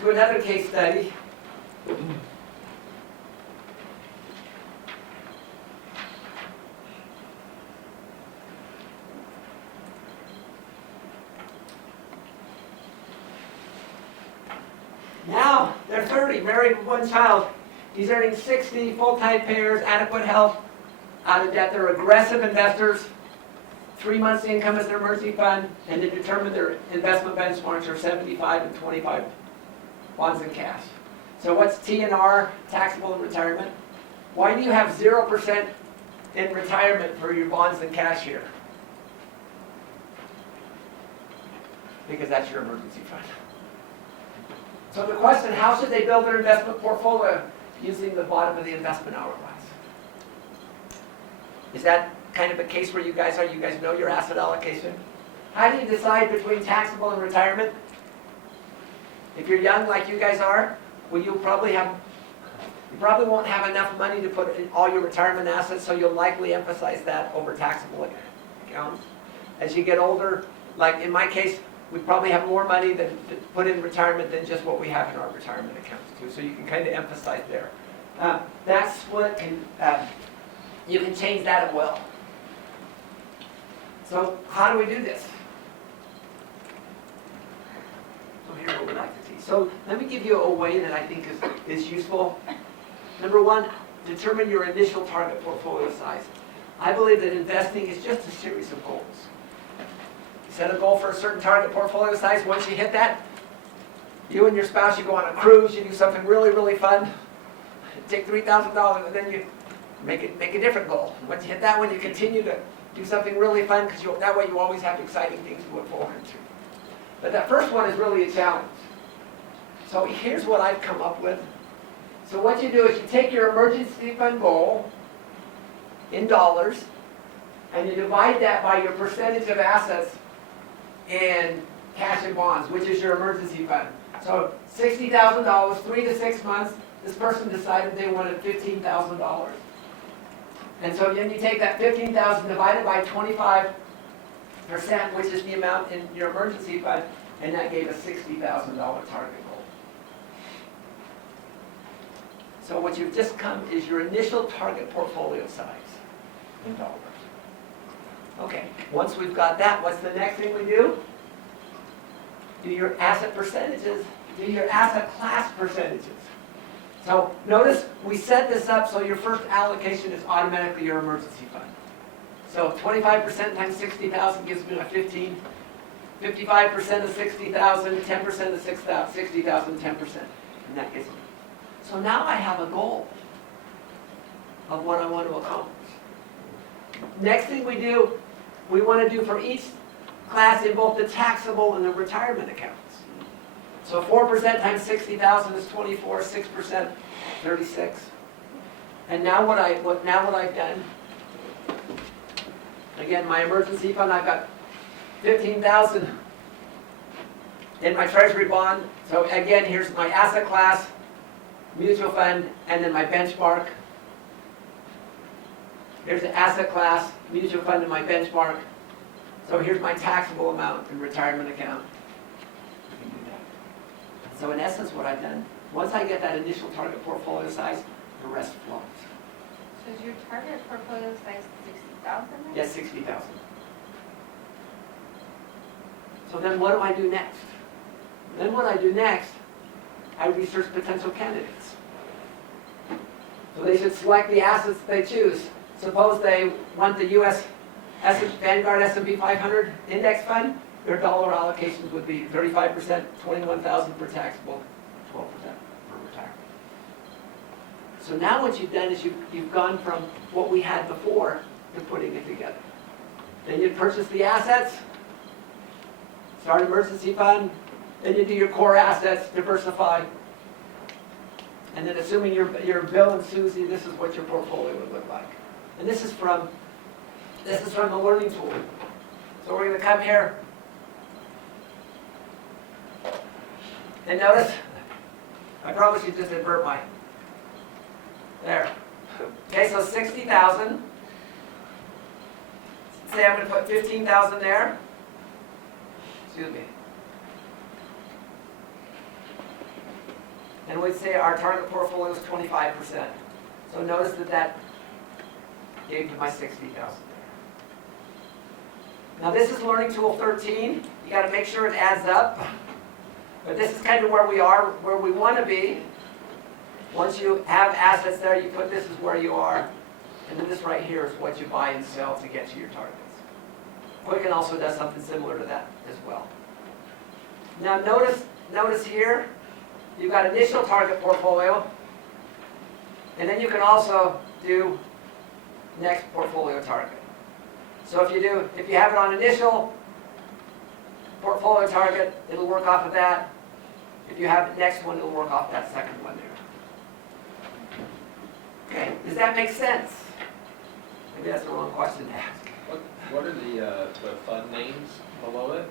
to another case study. Now, they're 30, married with one child. He's earning 60, full-time payers, adequate health, out of debt. They're aggressive investors. 3 months income as their emergency fund, and they determine their investment benchmarks are 75 and 25 bonds and cash. So what's T&R, taxable in retirement? Why do you have 0% in retirement for your bonds and cash here? Because that's your emergency fund. So the question, how should they build their investment portfolio? Using the bottom of the investment hourglass. Is that kind of a case where you guys are? You guys know your asset allocation? How do you decide between taxable and retirement? If you're young like you guys are, well, you probably won't have enough money to put in all your retirement assets, so you'll likely emphasize that over taxable accounts. As you get older, like in my case, we probably have more money to put in retirement than just what we have in our retirement accounts too. So you can kind of emphasize there. That split, you can change that at will. So how do we do this? So here's what we'd like to see. So let me give you a way that I think is useful. Number one, determine your initial target portfolio size. I believe that investing is just a series of goals. Set a goal for a certain target portfolio size. Once you hit that, you and your spouse, you go on a cruise, you do something really, really fun, take $3,000, and then you make a different goal. Once you hit that one, you continue to do something really fun, because that way you always have exciting things to look forward to. But that first one is really a challenge. So here's what I've come up with. So what you do is you take your emergency fund goal in dollars, and you divide that by your percentage of assets in cash and bonds, which is your emergency fund. So $60,000, 3 to 6 months, this person decided they wanted $15,000. And so then you take that $15,000 divided by 25%, which is the amount in your emergency fund, and that gave a $60,000 target goal. So what you've just come is your initial target portfolio size in dollars. Okay, once we've got that, what's the next thing we do? Do your asset percentages, do your asset class percentages. So notice we set this up so your first allocation is automatically your emergency fund. So 25% times 60,000 gives me a 15. 55% of 60,000, 10% of 60,000, 10%. And that gets me. So now I have a goal of what I want to accomplish. Next thing we do, we want to do for each class in both the taxable and the retirement accounts. So 4% times 60,000 is 24, 6%, 36. And now what I've done, again, my emergency fund, I've got 15,000 in my treasury bond. So again, here's my asset class, mutual fund, and then my benchmark. Here's the asset class, mutual fund, and my benchmark. So here's my taxable amount in retirement account. So in essence, what I've done, once I get that initial target portfolio size, the rest flows. So is your target portfolio size 60,000? Yes, 60,000. So then what do I do next? Then what I do next, I research potential candidates. So they should select the assets they choose. Suppose they want the U.S. Vanguard S&P 500 index fund, their dollar allocations would be 35%, 21,000 for taxable, 12% for retirement. So now what you've done is you've gone from what we had before to putting it together. Then you purchase the assets, start emergency fund, then you do your core assets, diversify, and then assuming you're Bill and Susie, this is what your portfolio would look like. And this is from the learning tool. So we're going to come here, and notice, I probably should just invert mine. There. Okay, so 60,000. Say I'm going to put 15,000 there. Excuse me. And we'd say our target portfolio is 25%. So notice that gave me my 60,000 there. Now this is Learning Tool 13. You got to make sure it adds up. But this is kind of where we are, where we want to be. Once you have assets there, you put this is where you are. And then this right here is what you buy and sell to get to your targets. Quicken also does something similar to that as well. Now notice here, you've got initial target portfolio. And then you can also do next portfolio target. So if you have it on initial portfolio target, it'll work off of that. If you have the next one, it'll work off that second one there. Okay, does that make sense? Maybe that's the wrong question to ask. What are the fund names below it?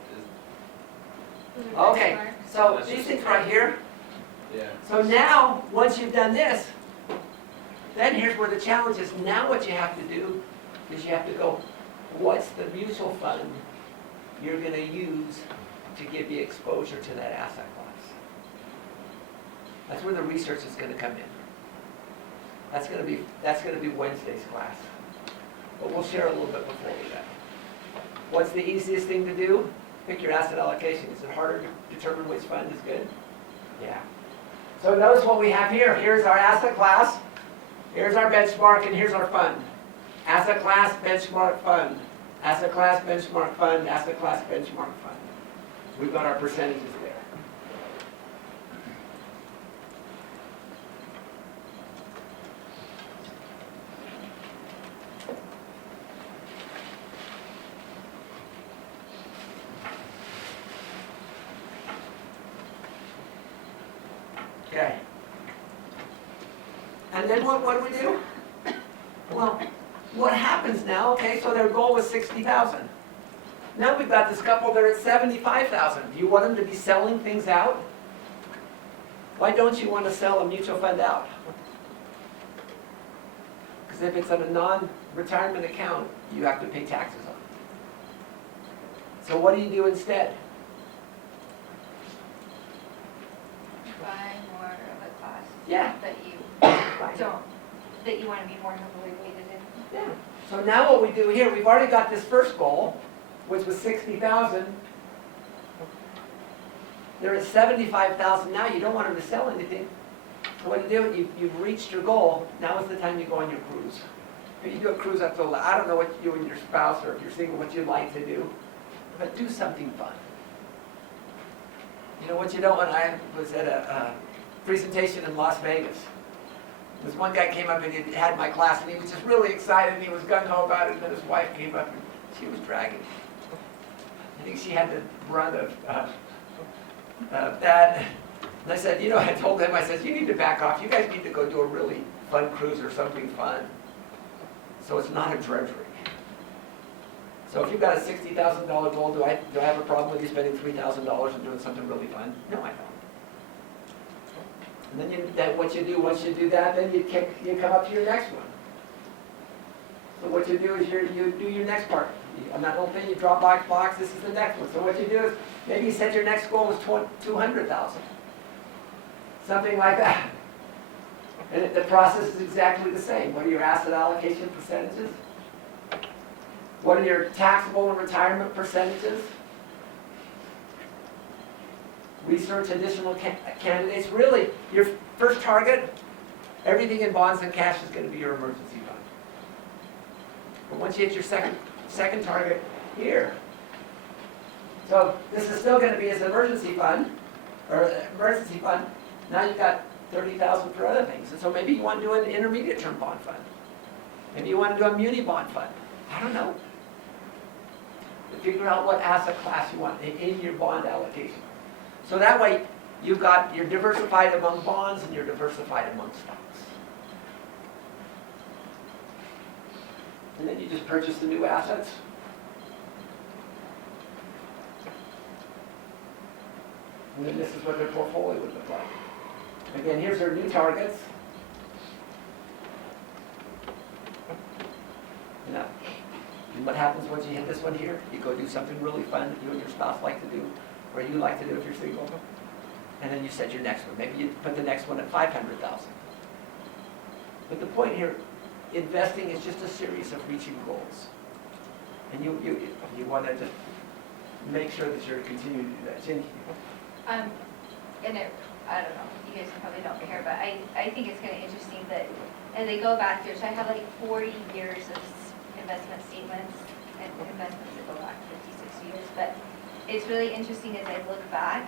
Okay, so these things right here. Yeah. So now, once you've done this, then here's where the challenge is. Now what you have to do is you have to go, what's the mutual fund you're going to use to give you exposure to that asset class? That's where the research is going to come in. That's going to be Wednesday's class. But we'll share a little bit before we do that. What's the easiest thing to do? Pick your asset allocation. Is it harder to determine which fund is good? Yeah. So notice what we have here. Here's our asset class. Here's our benchmark, and here's our fund. Asset class, benchmark, fund. Asset class, benchmark, fund. Asset class, benchmark, fund. We've got our percentages there. Okay. And then what do we do? Well, what happens now? Okay, so their goal was 60,000. Now we've got this couple, they're at 75,000. Do you want them to be selling things out? Why don't you want to sell a mutual fund out? Because if it's in a non-retirement account, you have to pay taxes on it. So what do you do instead? Buy more of a class Yeah. that you don't, that you want to be more heavily weighted in. Yeah. So now what we do here, we've already got this first goal, which was 60,000. They're at 75,000 now. You don't want them to sell anything. So what you do, you've reached your goal. Now is the time you go on your cruise. If you do a cruise up to, I don't know what you and your spouse, or if you're single, what you'd like to do, but do something fun. You know what you don't want? I was at a presentation in Las Vegas. This one guy came up and he had my class, and he was just really excited, and he was gung-ho about it, and then his wife came up and she was dragging. I think she had the brunt of that. And I said, you know, I told him, I said, you need to back off. You guys need to go do a really fun cruise or something fun. So it's not a drudgery. So if you've got a $60,000 goal, do I have a problem with you spending $3,000 and doing something really fun? No, I don't. And then what you do, once you do that, then you come up to your next one. So what you do is you do your next part. On that whole thing, you drop box, this is the next one. So what you do is, maybe you set your next goal as 200,000. Something like that. And the process is exactly the same. What are your asset allocation percentages? What are your taxable and retirement percentages? Research additional candidates. Really, your first target, everything in bonds and cash is going to be your emergency fund. But once you hit your second target here, so this is still going to be as an emergency fund, now you've got 30,000 for other things. And so maybe you want to do an intermediate term bond fund. Maybe you want to do a muni bond fund. I don't know. Figure out what asset class you want in your bond allocation. So that way, you're diversified among bonds and you're diversified among stocks. And then you just purchase the new assets. And then this is what their portfolio would look like. Again, here's their new targets. Now, and what happens once you hit this one here? You go do something really fun that you and your spouse like to do, or you like to do if you're single. And then you set your next one. Maybe you put the next one at 500,000. But the point here, investing is just a series of reaching goals. And you want to just make sure that you're continuing to do that. Jen? I don't know, you guys probably don't care, but I think it's kind of interesting that as they go back through, so I have like 40 years of investment statements and investments that go back 50, 60 years, but it's really interesting as I look back,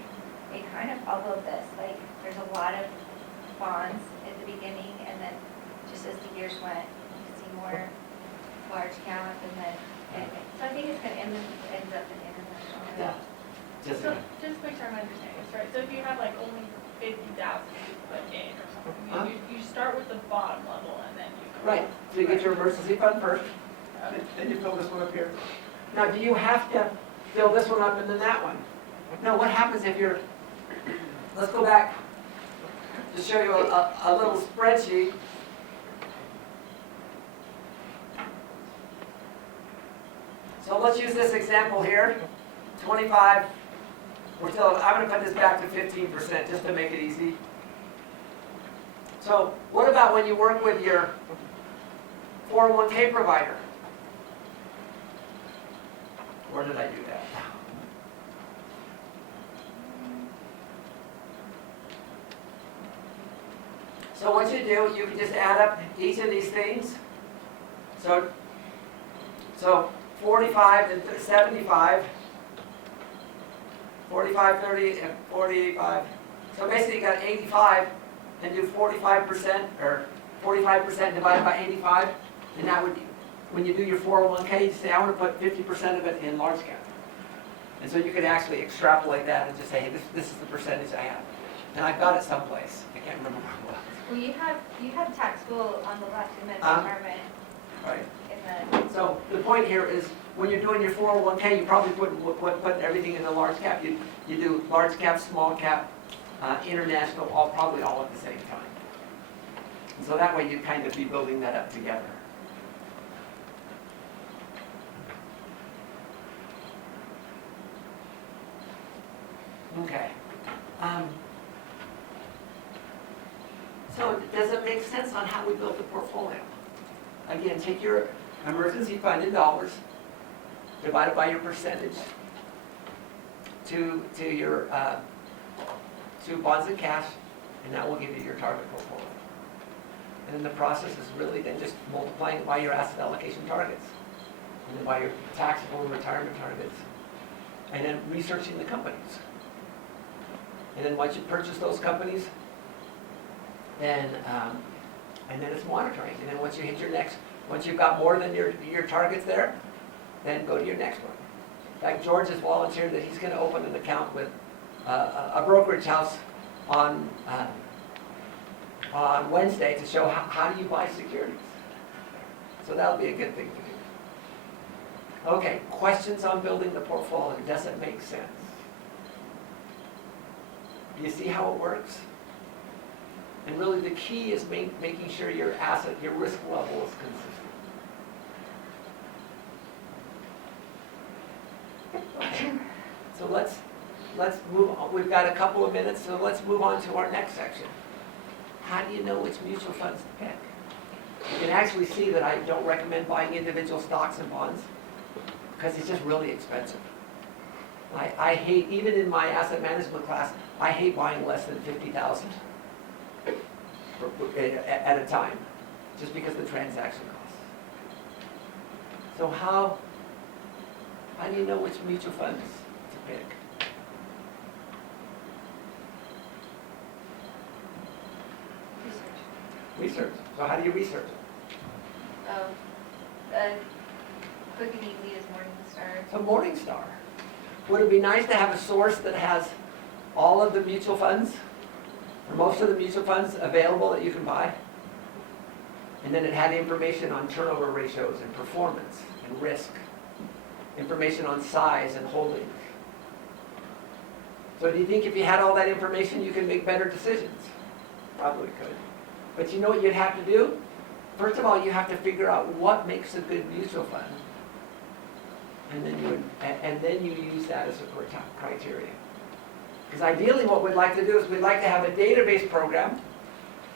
it kind of followed this, like there's a lot of bonds at the beginning, and then just as the years went, you can see more large cap, and then, so I think it's going to end up in international. Yeah. Just, So, just make sure I'm understanding this right, so if you have like only 50,000 to put in or something, you start with the bottom level and then you go. right, so you get your emergency fund first, then you fill this one up here. Now, do you have to fill this one up and then that one? No, what happens if you're, let's go back to show you a little spreadsheet. So let's use this example here, 25, I'm gonna put this back to 15% just to make it easy. So what about when you work with your 401k provider? Where did I do that? So what you do, you can just add up each of these things. So 45 and 75, 45, 30, and 45. So basically you got 85 and do 45%, or 45% divided by 85, and that would, when you do your 401k, you say, I want to put 50% of it in large cap. And so you could actually extrapolate that and just say, hey, this is the percentage I have. And I've got it someplace. I can't remember where it was. Well, you have taxable on the left in the department Right. in the, So the point here is, when you're doing your 401k, you probably put everything in the large cap. You do large cap, small cap, international, probably all at the same time. And so that way you kind of be building that up together. Okay. So does it make sense on how we build the portfolio? Again, take your emergency fund in dollars, divide it by your percentage to your to bonds and cash, and that will give you your target portfolio. And then the process is really then just multiplying it by your asset allocation targets, and then by your taxable and retirement targets, and then researching the companies. And then once you purchase those companies, then and then it's monitoring. And then once you hit your next, once you've got more than your targets there, then go to your next one. In fact, George has volunteered that he's going to open an account with a brokerage house on Wednesday to show how do you buy securities. So that'll be a good thing to do. Okay, questions on building the portfolio. Does it make sense? Do you see how it works? And really the key is making sure your risk level is consistent. So let's move on. We've got a couple of minutes, so let's move on to our next section. How do you know which mutual funds to pick? You can actually see that I don't recommend buying individual stocks and bonds because it's just really expensive. I hate, even in my asset management class, I hate buying less than 50,000 at a time, just because of the transaction costs. So how do you know which mutual funds to pick? Research. So how do you research it? Quick and easy is Morningstar. So Morningstar. Would it be nice to have a source that has all of the mutual funds, or most of the mutual funds available that you can buy? And then it had information on turnover ratios and performance and risk, information on size and holdings. So do you think if you had all that information, you can make better decisions? Probably could. But you know what you'd have to do? First of all, you have to figure out what makes a good mutual fund. And then you use that as a criteria. Because ideally what we'd like to do is we'd like to have a database program,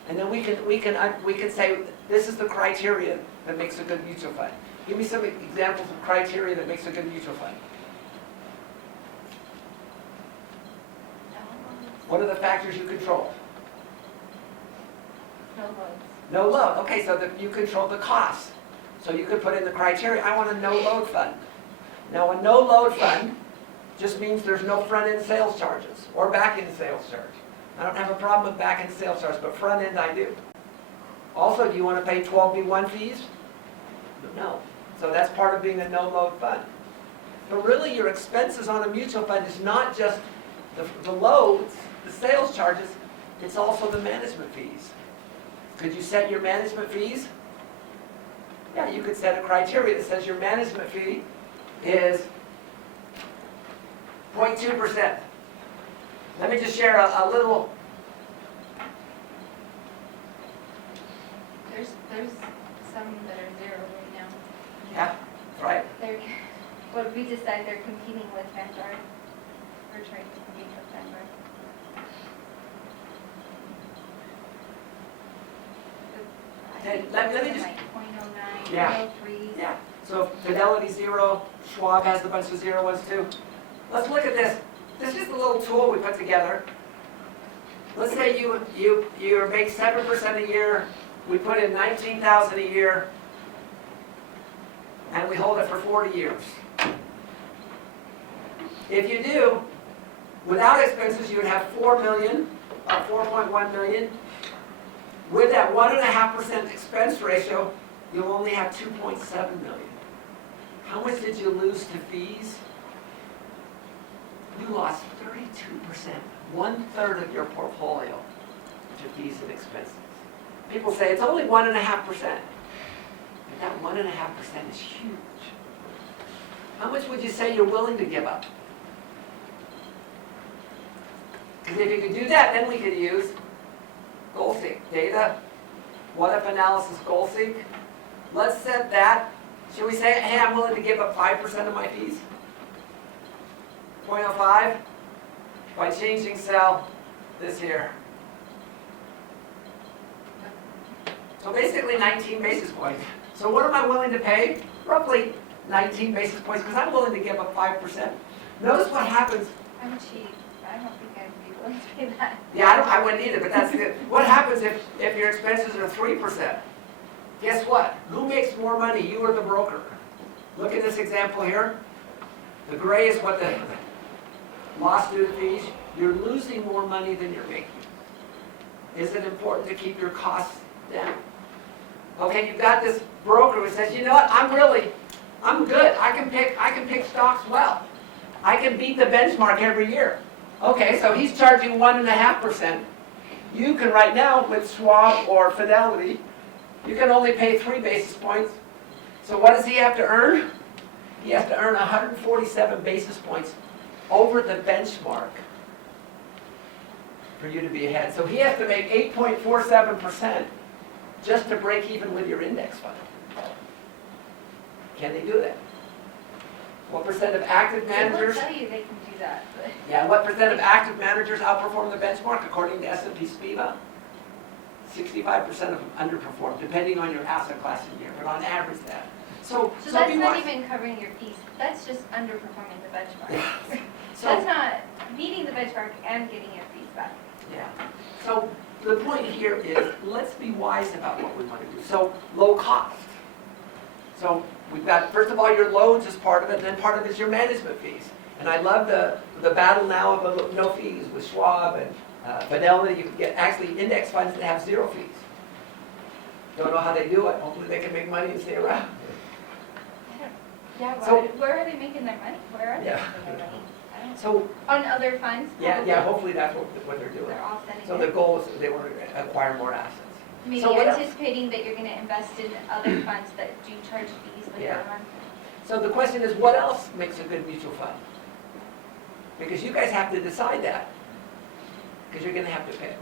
and then we can say, this is the criteria that makes a good mutual fund. Give me some examples of criteria that makes a good mutual fund. What are the factors you control? No loads. No load. Okay, so you control the costs. So you could put in the criteria, I want a no load fund. Now a no load fund just means there's no front end sales charges or back end sales charge. I don't have a problem with back end sales charge, but front end I do. Also, do you want to pay 12B1 fees? No. So that's part of being a no load fund. But really, your expenses on a mutual fund is not just the loads, the sales charges, it's also the management fees. Could you set your management fees? Yeah, you could set a criteria that says your management fee is 0.2%. Let me just share a little. There's some that are zero right now. Yeah, right. They're, what we decide they're competing with Vanguard. We're trying to compete with Vanguard. Let me just. Like 0.09, Yeah. 0.03. Yeah, so Fidelity zero, Schwab has a bunch of zero ones too. Let's look at this. This is the little tool we put together. Let's say you make 7% a year, we put in 19,000 a year, and we hold it for 40 years. If you do, without expenses, you would have 4 million, or 4.1 million. With that 1.5% expense ratio, you'll only have 2.7 million. How much did you lose to fees? You lost 32%, 1/3 of your portfolio to fees and expenses. People say it's only 1.5%. But that 1.5% is huge. How much would you say you're willing to give up? Because if you could do that, then we could use goal seek data, what if analysis goal seek. Let's set that. Should we say, hey, I'm willing to give up 5% of my fees? 0.05 by changing cell this here. So basically 19 basis points. So what am I willing to pay? Roughly 19 basis points because I'm willing to give up 5%. Notice what happens. I'm cheap. I don't think I'd be willing to pay that. Yeah, I wouldn't either, but that's good. What happens if your expenses are 3%? Guess what? Who makes more money, you or the broker? Look at this example here. The gray is what the lost due to fees. You're losing more money than you're making. Is it important to keep your costs down? Okay, you've got this broker who says, you know what, I'm good. I can pick stocks well. I can beat the benchmark every year. Okay, so he's charging 1.5%. You can right now with Schwab or Fidelity, you can only pay 3 basis points. So what does he have to earn? He has to earn 147 basis points over the benchmark for you to be ahead. So he has to make 8.47% just to break even with your index fund. Can they do that? What percent of active managers? They will tell you they can do that, but. Yeah, what percent of active managers outperform the benchmark according to S&P SPIVA? 65% of them underperform, depending on your asset class and year, but on average that. So that's be not wise. even covering your fees. That's just underperforming the benchmark. So, That's not meeting the benchmark and getting your fees back. yeah. So the point here is, let's be wise about what we want to do. So low cost. So we've got, first of all, your loads is part of it, and then part of it is your management fees. And I love the battle now of no fees with Schwab and Fidelity. You can get actually index funds that have 0 fees. Don't know how they do it. Hopefully they can make money and stay around. Yeah, So- where are they making their money? Where are they Yeah. making their money? I don't- So On other funds? yeah, hopefully that's what they're doing. They're offsetting So it. the goal is they want to acquire more assets. Maybe So what else? anticipating that you're gonna invest in other funds that do charge fees later Yeah. on. So the question is, what else makes a good mutual fund? Because you guys have to decide that. Because you're going to have to pick.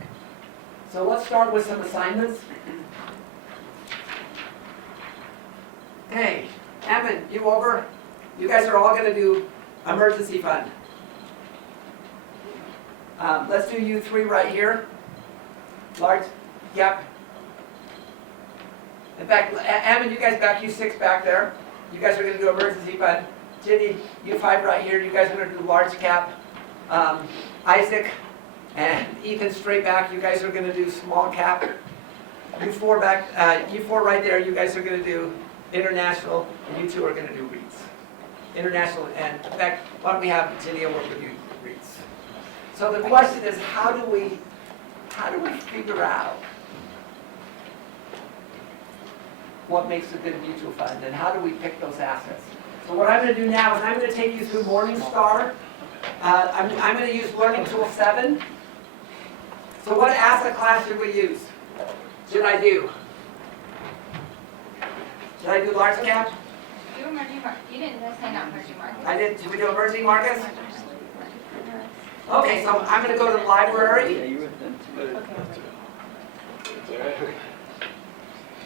So let's start with some assignments. Hey, Evan, you over? You guys are all going to do emergency fund. Let's do you 3 right here. Large, yep. In fact, Evan, you guys back, you 6 back there. You guys are going to do emergency fund. Ginny, you 5 right here. You guys are going to do large cap. Isaac and Ethan straight back. You guys are going to do small cap. You 4 back. You 4 right there. You guys are going to do international, and you 2 are going to do REITs. International, and in fact, why don't we have Ginny work with you REITs? So the question is, how do we figure out what makes a good mutual fund, and how do we pick those assets? So what I'm going to do now is I'm going to take you through Morningstar. I'm going to use Learning Tool 7. So what asset class should we use? Should I do? Should I do large cap? Do emerging market, you didn't say not emerging markets. I did. Should we do emerging markets? Okay, so I'm going to go to the library.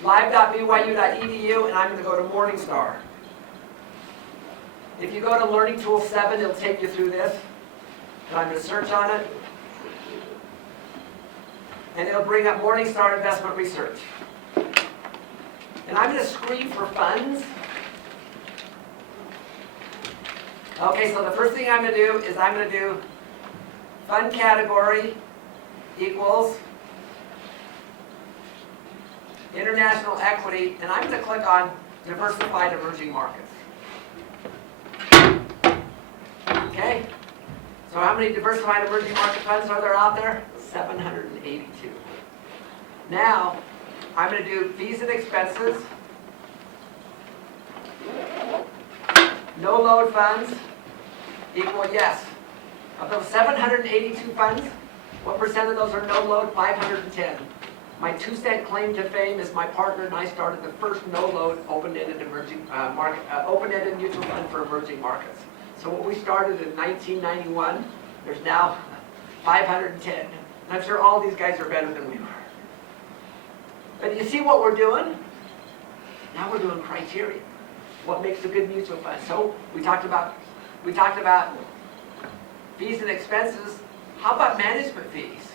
live.byu.edu, and I'm going to go to Morningstar. If you go to Learning Tool 7, it'll take you through this. And I'm going to search on it. And it'll bring up Morningstar Investment Research. And I'm going to screen for funds. Okay, so the first thing I'm going to do is I'm going to do fund category equals international equity, and I'm going to click on diversified emerging markets. Okay, so how many diversified emerging market funds are there out there? 782. Now, I'm going to do fees and expenses, no load funds, equal yes. Of those 782 funds, what percent of those are no load? 510. My 2-cent claim to fame is my partner and I started the first no-load open-ended open-ended mutual fund for emerging markets. So what we started in 1991, there's now 510. And I'm sure all these guys are better than we are. But you see what we're doing? Now we're doing criteria. What makes a good mutual fund? So we talked about fees and expenses. How about management fees?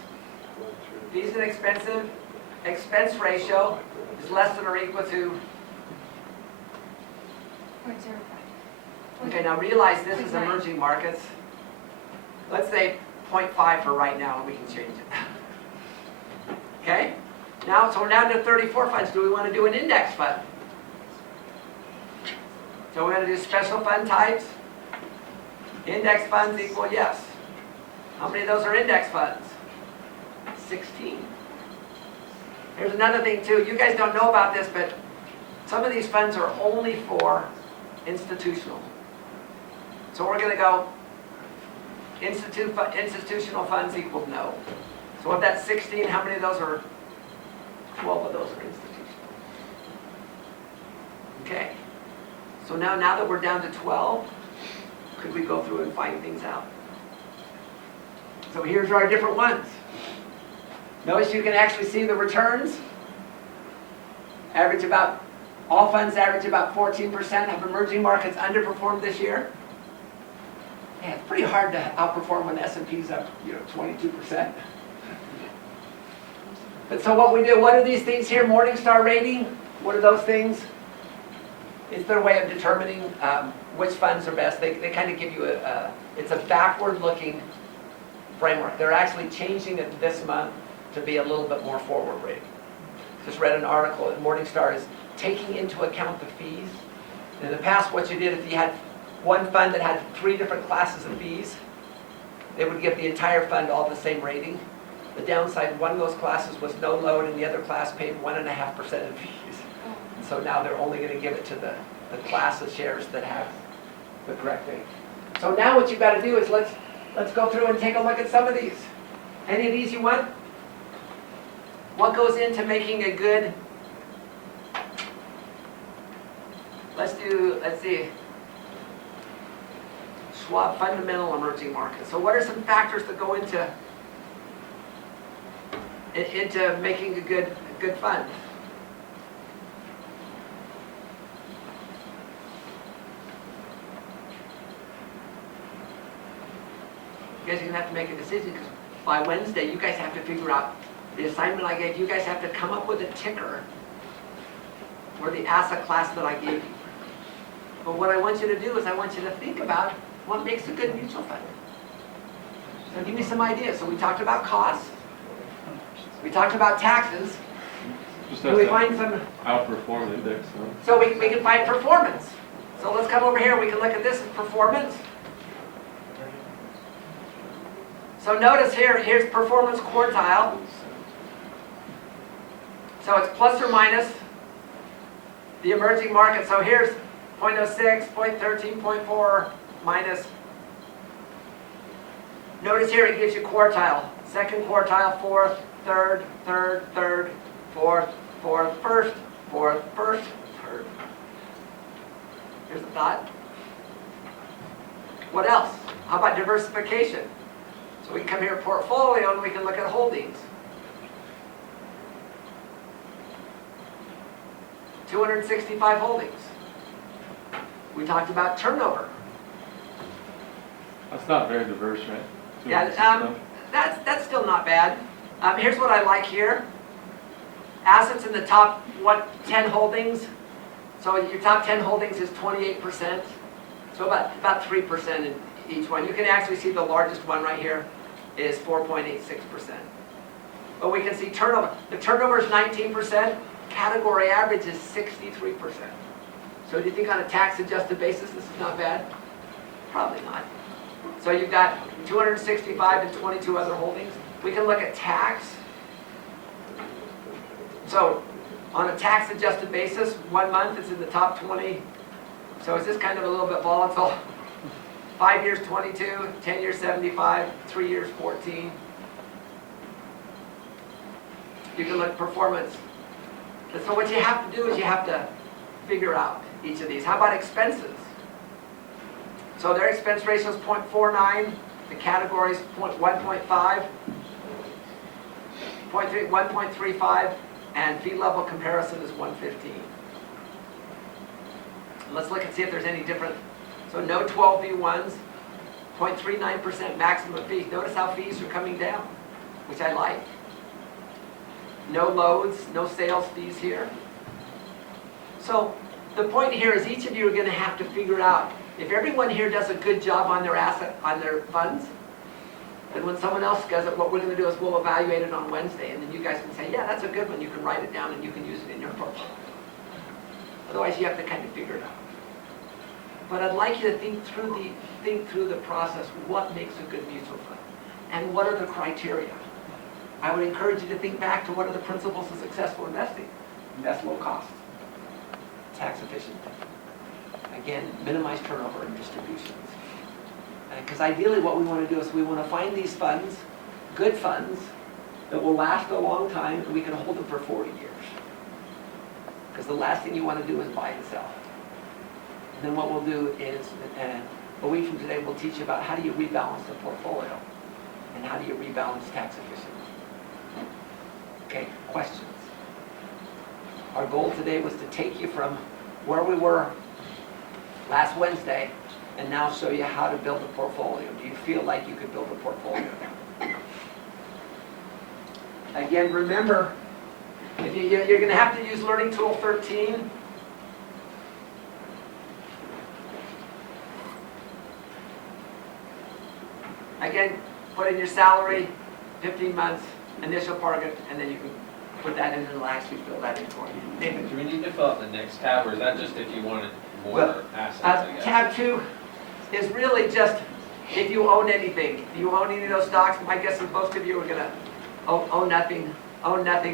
Fees and expense ratio is less than or equal to. 0.05. Okay, now realize this is emerging markets. Let's say 0.5 for right now, and we can change it. Okay? Now, so we're down to 34 funds. Do we want to do an index fund? So we're going to do special fund types. Index funds equal yes. How many of those are index funds? 16. Here's another thing too. You guys don't know about this, but some of these funds are only for institutional. So we're going to go institutional funds equals no. So if that's 16, how many of those are? 12 of those are institutional. Okay. So now that we're down to 12, could we go through and find things out? So here's our different ones. Notice you can actually see the returns. All funds average about 14%. Have emerging markets underperformed this year? Yeah, it's pretty hard to outperform when S&P's up, 22%. But so what we do, what are these things here? Morningstar rating, what are those things? It's their way of determining which funds are best. They kind of give you it's a backward-looking framework. They're actually changing it this month to be a little bit more forward-rated. Just read an article that Morningstar is taking into account the fees. In the past, what you did, if you had one fund that had 3 different classes of fees, they would give the entire fund all the same rating. The downside, one of those classes was no load and the other class paid 1.5% of fees. And so now they're only going to give it to the class of shares that have the correct thing. So now what you've got to do is let's go through and take a look at some of these. Any of these you want? What goes into making a good, let's see, Schwab fundamental emerging markets. So what are some factors that go into making a good fund? You guys are going to have to make a decision because by Wednesday you guys have to figure out the assignment I gave. You guys have to come up with a ticker for the asset class that I gave you. But what I want you to do is I want you to think about what makes a good mutual fund. So give me some ideas. So we talked about costs. We talked about taxes. Just Can have we to find some? outperform index, no? So we can find performance. So let's come over here. We can look at this as performance. So notice here's performance quartile. So it's plus or minus the emerging market. So here's .06, .13, .4, minus. Notice here it gives you quartile. Second quartile, fourth, third, fourth, first, third. Here's a thought. What else? How about diversification? So we can come here to portfolio and we can look at holdings. 265 holdings. We talked about turnover. That's not very diverse, right? Yeah, that's still not bad. Here's what I like here. Assets in the top 10 holdings. So your top 10 holdings is 28%. So about 3% in each one. You can actually see the largest one right here is 4.86%. But we can see turnover. The turnover is 19%. Category average is 63%. So do you think on a tax-adjusted basis this is not bad? Probably not. So you've got 265 and 22 other holdings. We can look at tax. So on a tax-adjusted basis, 1 month it's in the top 20. So is this kind of a little bit volatile? 5 years, 22, 10 years, 75, 3 years, 14. You can look at performance. And so what you have to do is you have to figure out each of these. How about expenses? So their expense ratio is 0.49. The category is 1.5, 1.35, and fee level comparison is 115. Let's look and see if there's any different. So no 12B1s, 0.39% maximum fees. Notice how fees are coming down, which I like. No loads, no sales fees here. So the point here is each of you are going to have to figure out if everyone here does a good job on their funds, then when someone else does it, what we're going to do is we'll evaluate it on Wednesday, and then you guys can say, yeah, that's a good one. You can write it down and you can use it in your portfolio. Otherwise, you have to kind of figure it out. But I'd like you to think through the process. What makes a good mutual fund, and what are the criteria? I would encourage you to think back to what are the principles of successful investing. Invest low cost, tax efficient. Again, minimize turnover and distributions. Because ideally what we want to do is we want to find these funds, good funds, that will last a long time and we can hold them for 40 years. Because the last thing you want to do is buy and sell. And then what we'll do is, a week from today, we'll teach you about how do you rebalance the portfolio and how do you rebalance tax efficiency. Okay, questions? Our goal today was to take you from where we were last Wednesday and now show you how to build a portfolio. Do you feel like you could build a portfolio now? Again, remember, if you're going to have to use Learning Tool 13. Again, put in your salary, 15 months, initial target, and then you can put that in and it'll actually fill that in for you. David? Do we need to fill out the next tab, or is that just if you wanted more Well, assets, I guess? Tab 2 is really just if you own anything. If you own any of those stocks, my guess is most of you are going to own nothing,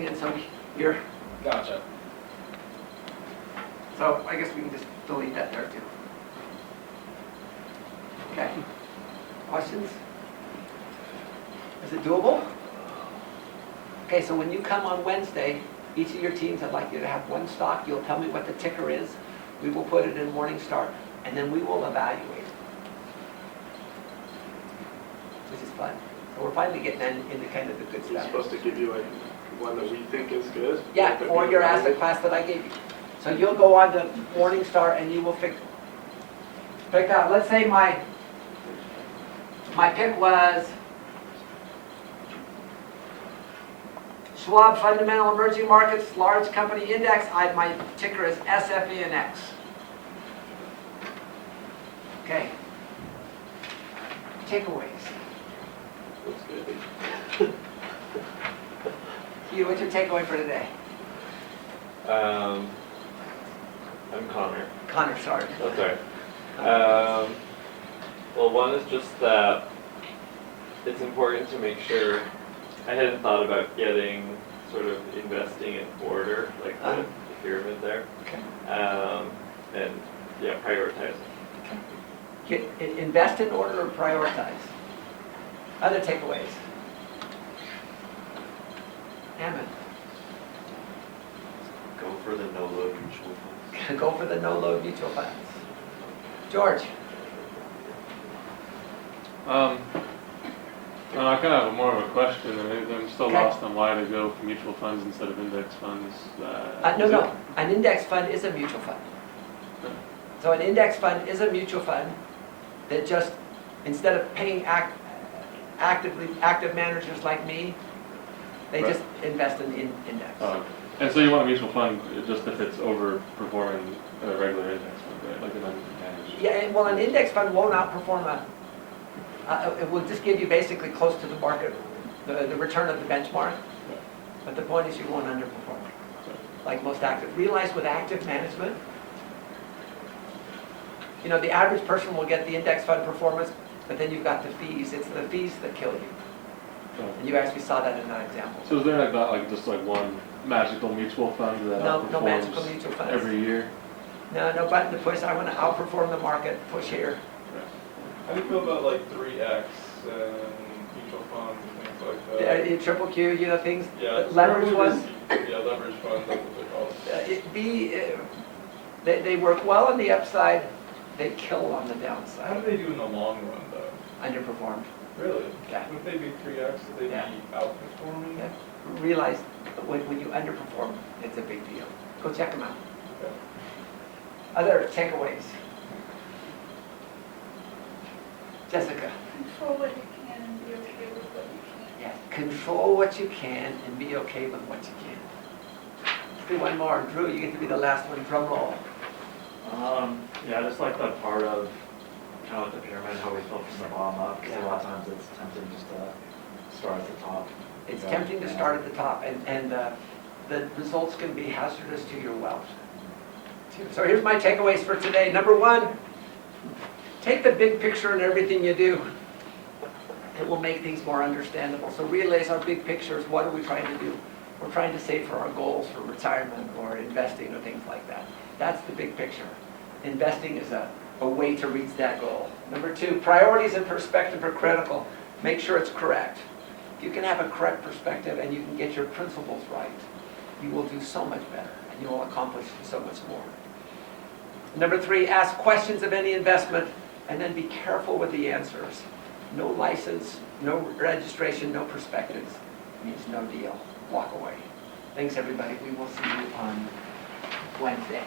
and so you're... Gotcha. So I guess we can just delete that there too. Okay. Questions? Is it doable? Okay, so when you come on Wednesday, each of your teams, I'd like you to have one stock. You'll tell me what the ticker is. We will put it in Morningstar, and then we will evaluate it, which is fun. So we're finally getting into kind of the good We're stuff. supposed to give you like one that we think is good. Yeah, That or we your evaluate. asset class that I gave you. So you'll go on to Morningstar and you will pick out, let's say my pick was Schwab Fundamental Emerging Markets Large Company Index. My ticker is SFENX. Okay. Takeaways. Looks good. Hugh, what's your takeaway for today? I'm Connor. Connor, sorry. That's all right. Well, one is just that it's important to make sure, I hadn't thought about getting sort of investing in order, like the pyramid there. Okay. And yeah, invest in order or prioritize. Other takeaways? Hammond, Go for the no-load mutual funds. go for the no-load mutual funds. George? I kind of have more of a question. I'm still Okay. lost on why to go for mutual funds instead of index funds. No, an index fund is a mutual fund. So an index fund is a mutual fund that just, instead of paying active managers like me, they Right. just invest in index. Oh, okay. And so you want a mutual fund just if it's overperforming a regular index fund, right? Like an unmanaged. Yeah, well, an index fund won't outperform it will just give you basically close to the market, the return of the benchmark. But the point is you won't underperform, like most active. Realize with active management, you know, the average person will get the index fund performance, but then you've got the fees. It's the fees that kill you. Oh. And you actually saw that in that example. So is there like not like just like one magical mutual fund that No outperforms magical mutual funds. every year? No button to push. I want to outperform the market. Push here. How do you feel about like 3X and mutual funds and things like that? Triple Q, you know, things. Yeah, Leverage probably ones. Yeah, leverage funds, that's what they're called. They work well on the upside. They kill on the How downside. do they do in the long run though? Underperformed. Really? Yeah. Would they be 3X, would they Yeah. be outperforming? Yeah. Realize when you underperform, it's a big deal. Go check them out. Okay. Other takeaways? Jessica? Control what you can and be okay with what you can't. Yes. Control what you can and be okay with what you can. Let's do one more. Drew, you get to be the last one. Drum roll. Yeah, I just like that part of kind of like the pyramid, how we built from the bottom up, because a lot of times it's tempting just to start at the top. It's Yeah. tempting to start at the top, and the results can be hazardous to your wealth. So here's my takeaways for today. Number one, take the big picture in everything you do. It will make things more understandable. So realize our big picture is what are we trying to do? We're trying to save for our goals, for retirement, or investing, or things like that. That's the big picture. Investing is a way to reach that goal. Number two, priorities and perspective are critical. Make sure it's correct. If you can have a correct perspective and you can get your principles right, you will do so much better and you will accomplish so much more. Number three, ask questions of any investment and then be careful with the answers. No license, no registration, no perspectives means no deal. Walk away. Thanks, everybody. We will see you on Wednesday.